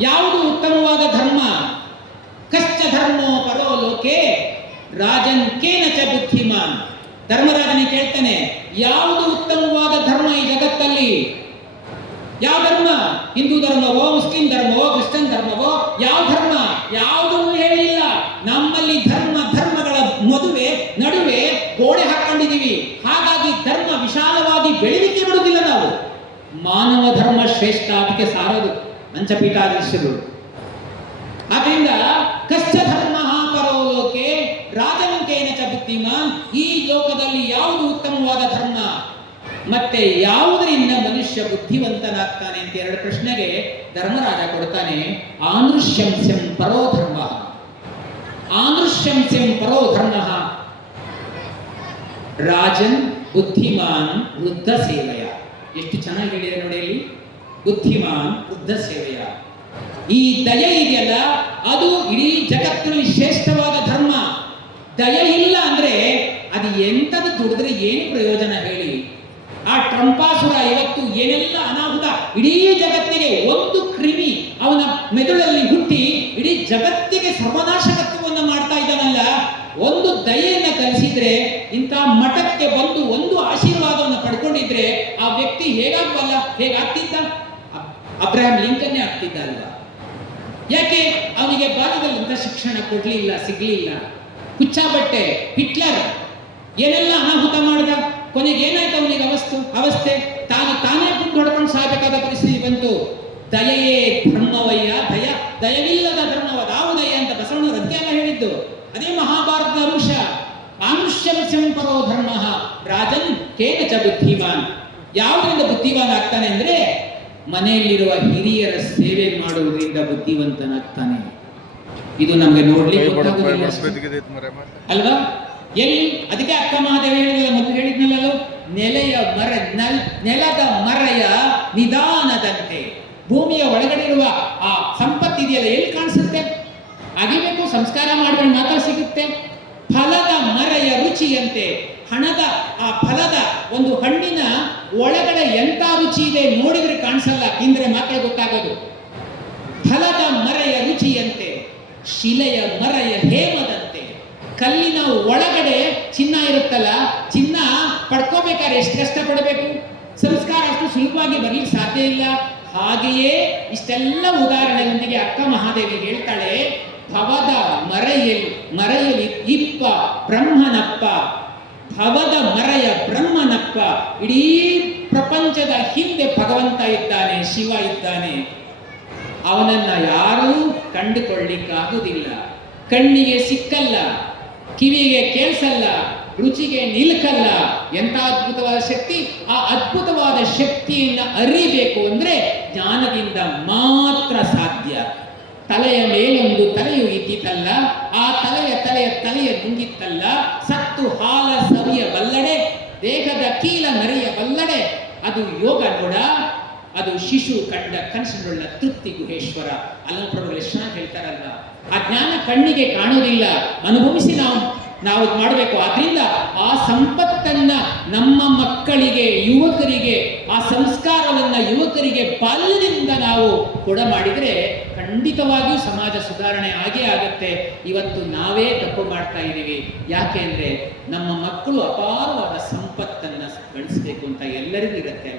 ಯಾವುದು ಉತ್ತಮವಾದ ಧರ್ಮ? ಕಶ್ಚ ಧರ್ಮೋ ಪರೋ ಲೋಕೆ ರಾಜನ್ ಕೇನ ಚ ಬುದ್ಧಿಮಾನ್. ಧರ್ಮರಾಜನೇ ಕೇಳ್ತಾನೆ, ಯಾವುದು ಉತ್ತಮವಾದ ಧರ್ಮ ಈ ಜಗತ್ತಲ್ಲಿ? ಯಾವ ಧರ್ಮ? ಹಿಂದೂ ಧರ್ಮವೋ, ಮುಸ್ಲಿಂ ಧರ್ಮವೋ, ಕ್ರಿಶ್ಚಿಯನ್ ಧರ್ಮವೋ? ಯಾವ ಧರ್ಮ? ಯಾವುದನ್ನು ಹೇಳಿಲ್ಲ. ನಮ್ಮಲ್ಲಿ ಧರ್ಮಗಳ ಮದುವೆ ನಡುವೆ ಗೋಡೆ ಹಾಕೊಂಡಿದ್ದೀವಿ. ಹಾಗಾಗಿ ಧರ್ಮ ವಿಶಾಲವಾಗಿ ಬೆಳಿಲಿಕ್ಕೆ ಬಿಡುವುದಿಲ್ಲ ನಾವು. ಮಾನವ ಧರ್ಮ ಶ್ರೇಷ್ಠ, ಅದಕ್ಕೆ ಸಾರೋದು ಪಂಚಪೀಠಾಧೀಶರು. ಆದ್ರಿಂದ ಕಶ್ಚ ಧರ್ಮ ಪರೋ ಲೋಕೆ ರಾಜನ್ ಕೇನ ಚ ಬುದ್ಧಿಮಾನ್. ಈ ಲೋಕದಲ್ಲಿ ಯಾವುದು ಉತ್ತಮವಾದ ಧರ್ಮ ಮತ್ತೆ ಯಾವುದರಿಂದ ಮನುಷ್ಯ ಬುದ್ಧಿವಂತನಾಗ್ತಾನೆ ಅಂತ ಎರಡು ಪ್ರಶ್ನೆಗೆ ಧರ್ಮರಾಜ ಕೊಡ್ತಾನೆ, ಆನೃಶ್ಯಂಸ್ಯಂ ಪರೋ ಧರ್ಮ. ಆನೃಶ್ಯಂಸ್ಯಂ ಪರೋ ಧರ್ಮ ರಾಜನ್ ಬುದ್ಧಿಮಾನ್ ವೃದ್ಧ ಸೇವೆಯ. ಎಷ್ಟು ಚೆನ್ನಾಗಿ ಹೇಳಿದೆ ನೋಡಿ ಇಲ್ಲಿ, ಬುದ್ಧಿಮಾನ್ ವೃದ್ಧ ಸೇವೆಯ. ಈ ದಯೆ ಇದೆಯಲ್ಲ, ಅದು ಇಡೀ ಜಗತ್ತಿನಲ್ಲಿ ಶ್ರೇಷ್ಠವಾದ ಧರ್ಮ. ದಯೆ ಇಲ್ಲ ಅಂದ್ರೆ ಅದು ಎಂಥದ್ದು ದುಡಿದ್ರೆ ಏನು ಪ್ರಯೋಜನ ಹೇಳಿ? ಆ ಟ್ರಂಪಾಸುರ ಇವತ್ತು ಏನೆಲ್ಲ ಅನಾಹುತ, ಇಡೀ ಜಗತ್ತಿಗೆ ಒಂದು ಕ್ರಿಮಿ ಅವನ ಮೆದುಳಲ್ಲಿ ಹುಟ್ಟಿ ಇಡೀ ಜಗತ್ತಿಗೆ ಸರ್ವನಾಶಕತ್ವವನ್ನು ಮಾಡ್ತಾ ಇದ್ದಾನಲ್ಲ. ಒಂದು ದಯೆಯನ್ನ ಕಲಿಸಿದ್ರೆ, ಇಂಥ ಮಠಕ್ಕೆ ಬಂದು ಒಂದು ಆಶೀರ್ವಾದವನ್ನು ಪಡ್ಕೊಂಡಿದ್ರೆ ಆ ವ್ಯಕ್ತಿ ಹೇಗಾಗ್ತಿದ್ದ? ಅಬ್ರಹಾಂ ಲಿಂಕನ್ನೇ ಆಗ್ತಿದ್ದ ಅಲ್ವಾ? ಯಾಕೆ? ಅವನಿಗೆ ಬಾಲ್ಯದಲ್ಲಿ ಇಂಥ ಶಿಕ್ಷಣ ಕೊಡ್ಲಿಲ್ಲ, ಸಿಗ್ಲಿಲ್ಲ. ಹುಚ್ಚಾಬಟ್ಟೆ ಹಿಟ್ಲರ್ ಏನೆಲ್ಲ ಅನಾಹುತ ಮಾಡಿದ, ಕೊನೆಗೆ ಏನಾಯ್ತು ಅವನಿಗೆ ಅವಸ್ಥೆ? ತಾನೇ ಗುಂಡು ಹೊಡ್ಕೊಂಡು ಸಾಗಬೇಕಾದ ಪರಿಸ್ಥಿತಿ ಬಂತು. ದಯೆಯೇ ಧರ್ಮವಯ್ಯ, ದಯವಿಲ್ಲದ ಧರ್ಮವಾದ ಯಾವುದಯ್ಯ ಅಂತ ಬಸವಣ್ಣವರು ಅಧ್ಯಯನ ಹೇಳಿದ್ದು. ಅದೇ ಮಹಾಭಾರತದ ಅಂಶ. ಆನುಷ್ಯಂಸ್ಯಂ ಪರೋ ಧರ್ಮ ರಾಜನ್ ಕೇನ ಚ ಬುದ್ಧಿಮಾನ್. ಯಾವುದರಿಂದ ಬುದ್ಧಿವಾನ್ ಆಗ್ತಾನೆ ಅಂದ್ರೆ, ಮನೆಯಲ್ಲಿರುವ ಹಿರಿಯರ ಸೇವೆ ಮಾಡುವುದರಿಂದ ಬುದ್ಧಿವಂತನಾಗ್ತಾನೆ. ಇದು ನಮಗೆ ನೋಡ್ಲಿಕ್ಕೆ ಅಲ್ವಾ? ಎಲ್ಲಿ? ಅದಕ್ಕೆ ಅಕ್ಕ ಮಹಾದೇವಿ ಹೇಳಿಲ್ಲ, ಮೊದಲು ಹೇಳಿದ್ನಲ್ಲೋ, ನೆಲದ ಮರೆಯ ನಿಧಾನದಂತೆ. ಭೂಮಿಯ ಒಳಗಡೆ ಇರುವ ಆ ಸಂಪತ್ತಿದೆಯಲ್ಲ, ಎಲ್ಲಿ ಕಾಣಿಸುತ್ತೆ? ಅಗಿಬೇಕು, ಸಂಸ್ಕಾರ ಮಾಡಿದ್ರೆ ಮಾತ್ರ ಸಿಗುತ್ತೆ. ಫಲದ ಮರೆಯ ರುಚಿಯಂತೆ. ಆ ಫಲದ ಒಂದು ಹಣ್ಣಿನ ಒಳಗಡೆ ಎಂತ ರುಚಿ ಇದೆ ನೋಡಿದ್ರೆ ಕಾಣಿಸಲ್ಲ, ತಿಂದ್ರೆ ಮಾತ್ರ ಗೊತ್ತಾಗೋದು. ಫಲದ ಮರೆಯ ರುಚಿಯಂತೆ, ಶಿಲೆಯ ಮರೆಯ ಹೇಮದಂತೆ. ಕಲ್ಲಿನ ಒಳಗಡೆ ಚಿನ್ನ ಇರುತ್ತಲ್ಲ, ಚಿನ್ನ ಪಡ್ಕೋಬೇಕಾದ್ರೆ ಎಷ್ಟು ಕಷ್ಟಪಡಬೇಕು? ಸಂಸ್ಕಾರ ಅಷ್ಟು ಸುಲಭವಾಗಿ ಬರ್ಲಿಕ್ಕೆ ಸಾಧ್ಯ ಇಲ್ಲ. ಹಾಗೆಯೇ ಇಷ್ಟೆಲ್ಲ ಉದಾಹರಣೆಯೊಂದಿಗೆ ಅಕ್ಕ ಮಹಾದೇವಿ ಹೇಳ್ತಾಳೆ, ಭವದ ಮರೆಯಲ್ಲಿ ಇಪ್ಪ ಬ್ರಹ್ಮನಪ್ಪ. ಭವದ ಮರೆಯ ಬ್ರಹ್ಮನಪ್ಪ. ಇಡೀ ಪ್ರಪಂಚದ ಹಿಂದೆ ಭಗವಂತ ಇದ್ದಾನೆ, ಶಿವ ಇದ್ದಾನೆ. ಅವನನ್ನ ಯಾರೂ ಕಂಡುಕೊಳ್ಳಿಕ್ಕಾಗುವುದಿಲ್ಲ. ಕಣ್ಣಿಗೆ ಸಿಕ್ಕಲ್ಲ, ಕಿವಿಗೆ ಕೇಳಿಸಲ್ಲ, ರುಚಿಗೆ ನಿಲ್ಕಲ್ಲ. ಎಂಥ ಅದ್ಭುತವಾದ ಶಕ್ತಿ! ಆ ಅದ್ಭುತವಾದ ಶಕ್ತಿಯನ್ನ ಅರಿಬೇಕು ಅಂದ್ರೆ ಜ್ಞಾನದಿಂದ ಮಾತ್ರ ಸಾಧ್ಯ. ತಲೆಯ ಮೇಲೊಂದು ತಲೆಯು ಇದ್ದಿತಲ್ಲ, ಆ ತಲೆಯ ನುಂಗಿತ್ತಲ್ಲ. ಸತ್ತು ಹಾಲ ಸವಿಯ ಬಲ್ಲಡೆ, ದೇಹದ ಕೀಲ ನರಿಯ ಬಲ್ಲಡೆ. ಅದು ಯೋಗ ನೋಡ, ಅದು ಶಿಶು ಕಂಡ ಕನಸಿನುಳ್ಳ ತೃಪ್ತಿ ಗುಹೇಶ್ವರ. ಅಲ್ಲಪ್ರಭುಗಳು ಎಷ್ಟು ಚೆನ್ನಾಗಿ ಹೇಳ್ತಾರಲ್ಲ, ಆ ಜ್ಞಾನ ಕಣ್ಣಿಗೆ ಕಾಣುವುದಿಲ್ಲ, ಅನುಭವಿಸಿ ನಾವು ಮಾಡಬೇಕು. ಆದ್ರಿಂದ ಆ ಸಂಪತ್ತನ್ನ ನಮ್ಮ ಮಕ್ಕಳಿಗೆ, ಯುವಕರಿಗೆ, ಆ ಸಂಸ್ಕಾರವನ್ನ ಯುವಕರಿಗೆ ಬಾಲ್ಯದಿಂದ ನಾವು ಕೊಡ ಮಾಡಿದ್ರೆ ಖಂಡಿತವಾಗಿಯೂ ಸಮಾಜ ಸುಧಾರಣೆ ಆಗೇ ಆಗುತ್ತೆ. ಇವತ್ತು ನಾವೇ ತಪ್ಪು ಮಾಡ್ತಾ ಇದ್ದೀವಿ. ಯಾಕೆ ಅಂದ್ರೆ ನಮ್ಮ ಮಕ್ಕಳು ಅಪಾರವಾದ ಸಂಪತ್ತನ್ನ ಗಳಿಸಬೇಕು ಅಂತ ಎಲ್ಲರಿಗೂ ಇರುತ್ತೆ.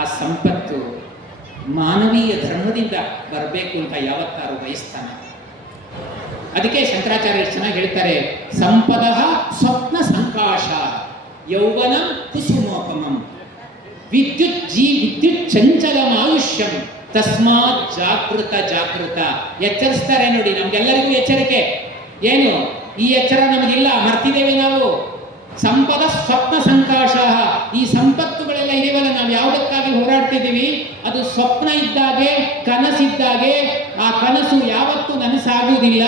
ಆ ಸಂಪತ್ತು ಮಾನವೀಯ ಧರ್ಮದಿಂದ ಬರಬೇಕು ಅಂತ ಯಾವತ್ತಾರು ಬಯಸ್ತಾನೆ. ಅದಕ್ಕೆ ಶಂಕರಾಚಾರ್ಯ ಚೆನ್ನಾಗಿ ಹೇಳ್ತಾರೆ, ಸಂಪದ ಸ್ವಪ್ನ ಸಂಕಾಶ ಯೌವನಂ ಕುಸುಮೋಪಮಂ ವಿದ್ಯುತ್ ಚಂಚಲಮಾಯುಷ್ಯಂ ತಸ್ಮಾತ್ ಜಾಗೃತ. ಎಚ್ಚರಿಸ್ತಾರೆ ನೋಡಿ, ನಮ್ಗೆಲ್ಲರಿಗೂ ಎಚ್ಚರಿಕೆ. ಏನು ಈ ಎಚ್ಚರ ನಮಗಿಲ್ಲ, ಮರ್ತಿದ್ದೇವೆ ನಾವು. ಸಂಪದ ಸ್ವಪ್ನ ಸಂಕಾಶ. ಈ ಸಂಪತ್ತುಗಳೆಲ್ಲ ಇದೆಯಲ್ಲ, ನಾವು ಯಾವುದಕ್ಕಾಗಿ ಹೋರಾಡ್ತಿದ್ದೀವಿ ಅದು ಸ್ವಪ್ನ ಇದ್ದಾಗೆ, ಕನಸಿದ್ದಾಗೆ. ಆ ಕನಸು ಯಾವತ್ತೂ ನನಸಾಗುವುದಿಲ್ಲ.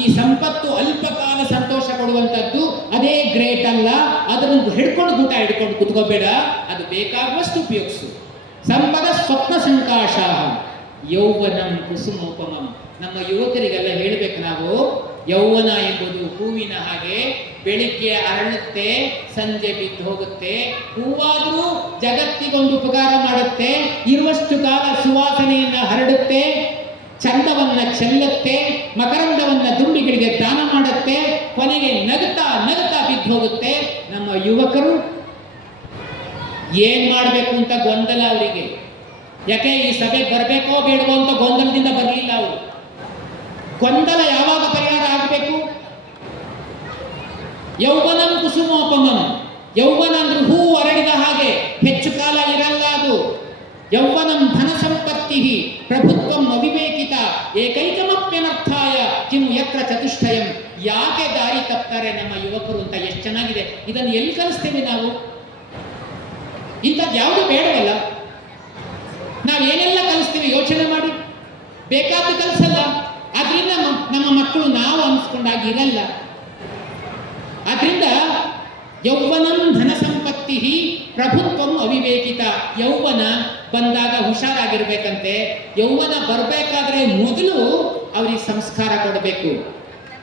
ಈ ಸಂಪತ್ತು ಅಲ್ಪಕಾಲ ಸಂತೋಷ ಕೊಡುವಂಥದ್ದು, ಅದೇ ಗ್ರೇಟ್ ಅಲ್ಲ. ಅದನ್ನು ಹಿಡ್ಕೊಂಡು ಕುತ್ಕೋಬೇಡ, ಅದು ಬೇಕಾಗುವಷ್ಟು ಉಪಯೋಗಿಸು. ಸಂಪದ ಸ್ವಪ್ನ ಸಂಕಾಶ ಯೌವನಂ ಕುಸುಮೋಪಮಂ. ನಮ್ಮ ಯುವಕರಿಗೆಲ್ಲ ಹೇಳ್ಬೇಕು ನಾವು, ಯೌವನ ಎಂಬುದು ಹೂವಿನ ಹಾಗೆ ಬೆಳಿಗ್ಗೆ ಅರಳುತ್ತೆ, ಸಂಜೆ ಬಿದ್ದು ಹೋಗುತ್ತೆ. ಹೂವಾದರೂ ಜಗತ್ತಿಗೊಂದು ಉಪಕಾರ ಮಾಡುತ್ತೆ, ಇರುವಷ್ಟು ಕಾಲ ಸುವಾಸನೆಯನ್ನ ಹರಡುತ್ತೆ, ಚಂದವನ್ನ ಚೆಲ್ಲುತ್ತೆ, ಮಕರಂದವನ್ನ ದುಂಬಿಗಳಿಗೆ ದಾನ ಮಾಡುತ್ತೆ, ಕೊನೆಗೆ ನಗುತ್ತಾ ನಗುತ್ತಾ ಬಿದ್ದು ಹೋಗುತ್ತೆ. ನಮ್ಮ ಯುವಕರು ಏನ್ ಮಾಡಬೇಕು ಅಂತ ಗೊಂದಲ ಅವರಿಗೆ. ಯಾಕೆ ಈ ಸಭೆಗೆ ಬರಬೇಕೋ ಬೇಡವೋ ಅಂತ ಗೊಂದಲದಿಂದ ಬರಲಿಲ್ಲ ಅವರು. ಗೊಂದಲ ಯಾವಾಗ ಪರಿಹಾರ ಆಗಬೇಕು? ಯೌವನಂ ಕುಸುಮೋಪಮಂ. ಯೌವನ ಅಂದ್ರೆ ಹೂ ಅರಳಿದ ಹಾಗೆ ಹೆಚ್ಚು ಕಾಲ ಇರಲ್ಲ ಅದು. ಯೌವನಂ ಧನ ಸಂಪತ್ತಿ ಪ್ರಭುತ್ವಂ ಅವಿವೇಕಿತ ಏಕೈಕಮಪ್ಯನರ್ಥಾಯ ಕಿಂ ಯತ್ರ ಚತುಷ್ಟಯಂ. ಯಾಕೆ ದಾರಿ ತಪ್ತಾರೆ ನಮ್ಮ ಯುವಕರು ಅಂತ ಎಷ್ಟು ಚೆನ್ನಾಗಿದೆ. ಇದನ್ನು ಎಲ್ಲಿ ಕಲಿಸ್ತೇವೆ ನಾವು? ಇಂಥದ್ದು ಯಾವುದು ಬೇಡವಲ್ಲ. ನಾವೇನೆಲ್ಲ ಕಲಿಸ್ತೀವಿ ಯೋಚನೆ ಮಾಡಿ. ಬೇಕಾದ್ದು ಕಲಿಸಲ್ಲ. ಆದ್ರಿಂದ ನಮ್ಮ ಮಕ್ಕಳು ನಾವು ಅನ್ಸ್ಕೊಂಡಾಗಿ ಇರಲ್ಲ. ಆದ್ರಿಂದ ಯೌವನಂ ಧನ ಸಂಪತ್ತಿ ಪ್ರಭುತ್ವಂ ಅವಿವೇಕಿತ. ಯೌವನ ಬಂದಾಗ ಹುಷಾರಾಗಿರ್ಬೇಕಂತೆ. ಯೌವನ ಬರಬೇಕಾದ್ರೆ ಮೊದಲು ಅವ್ರಿಗೆ ಸಂಸ್ಕಾರ ಕೊಡಬೇಕು.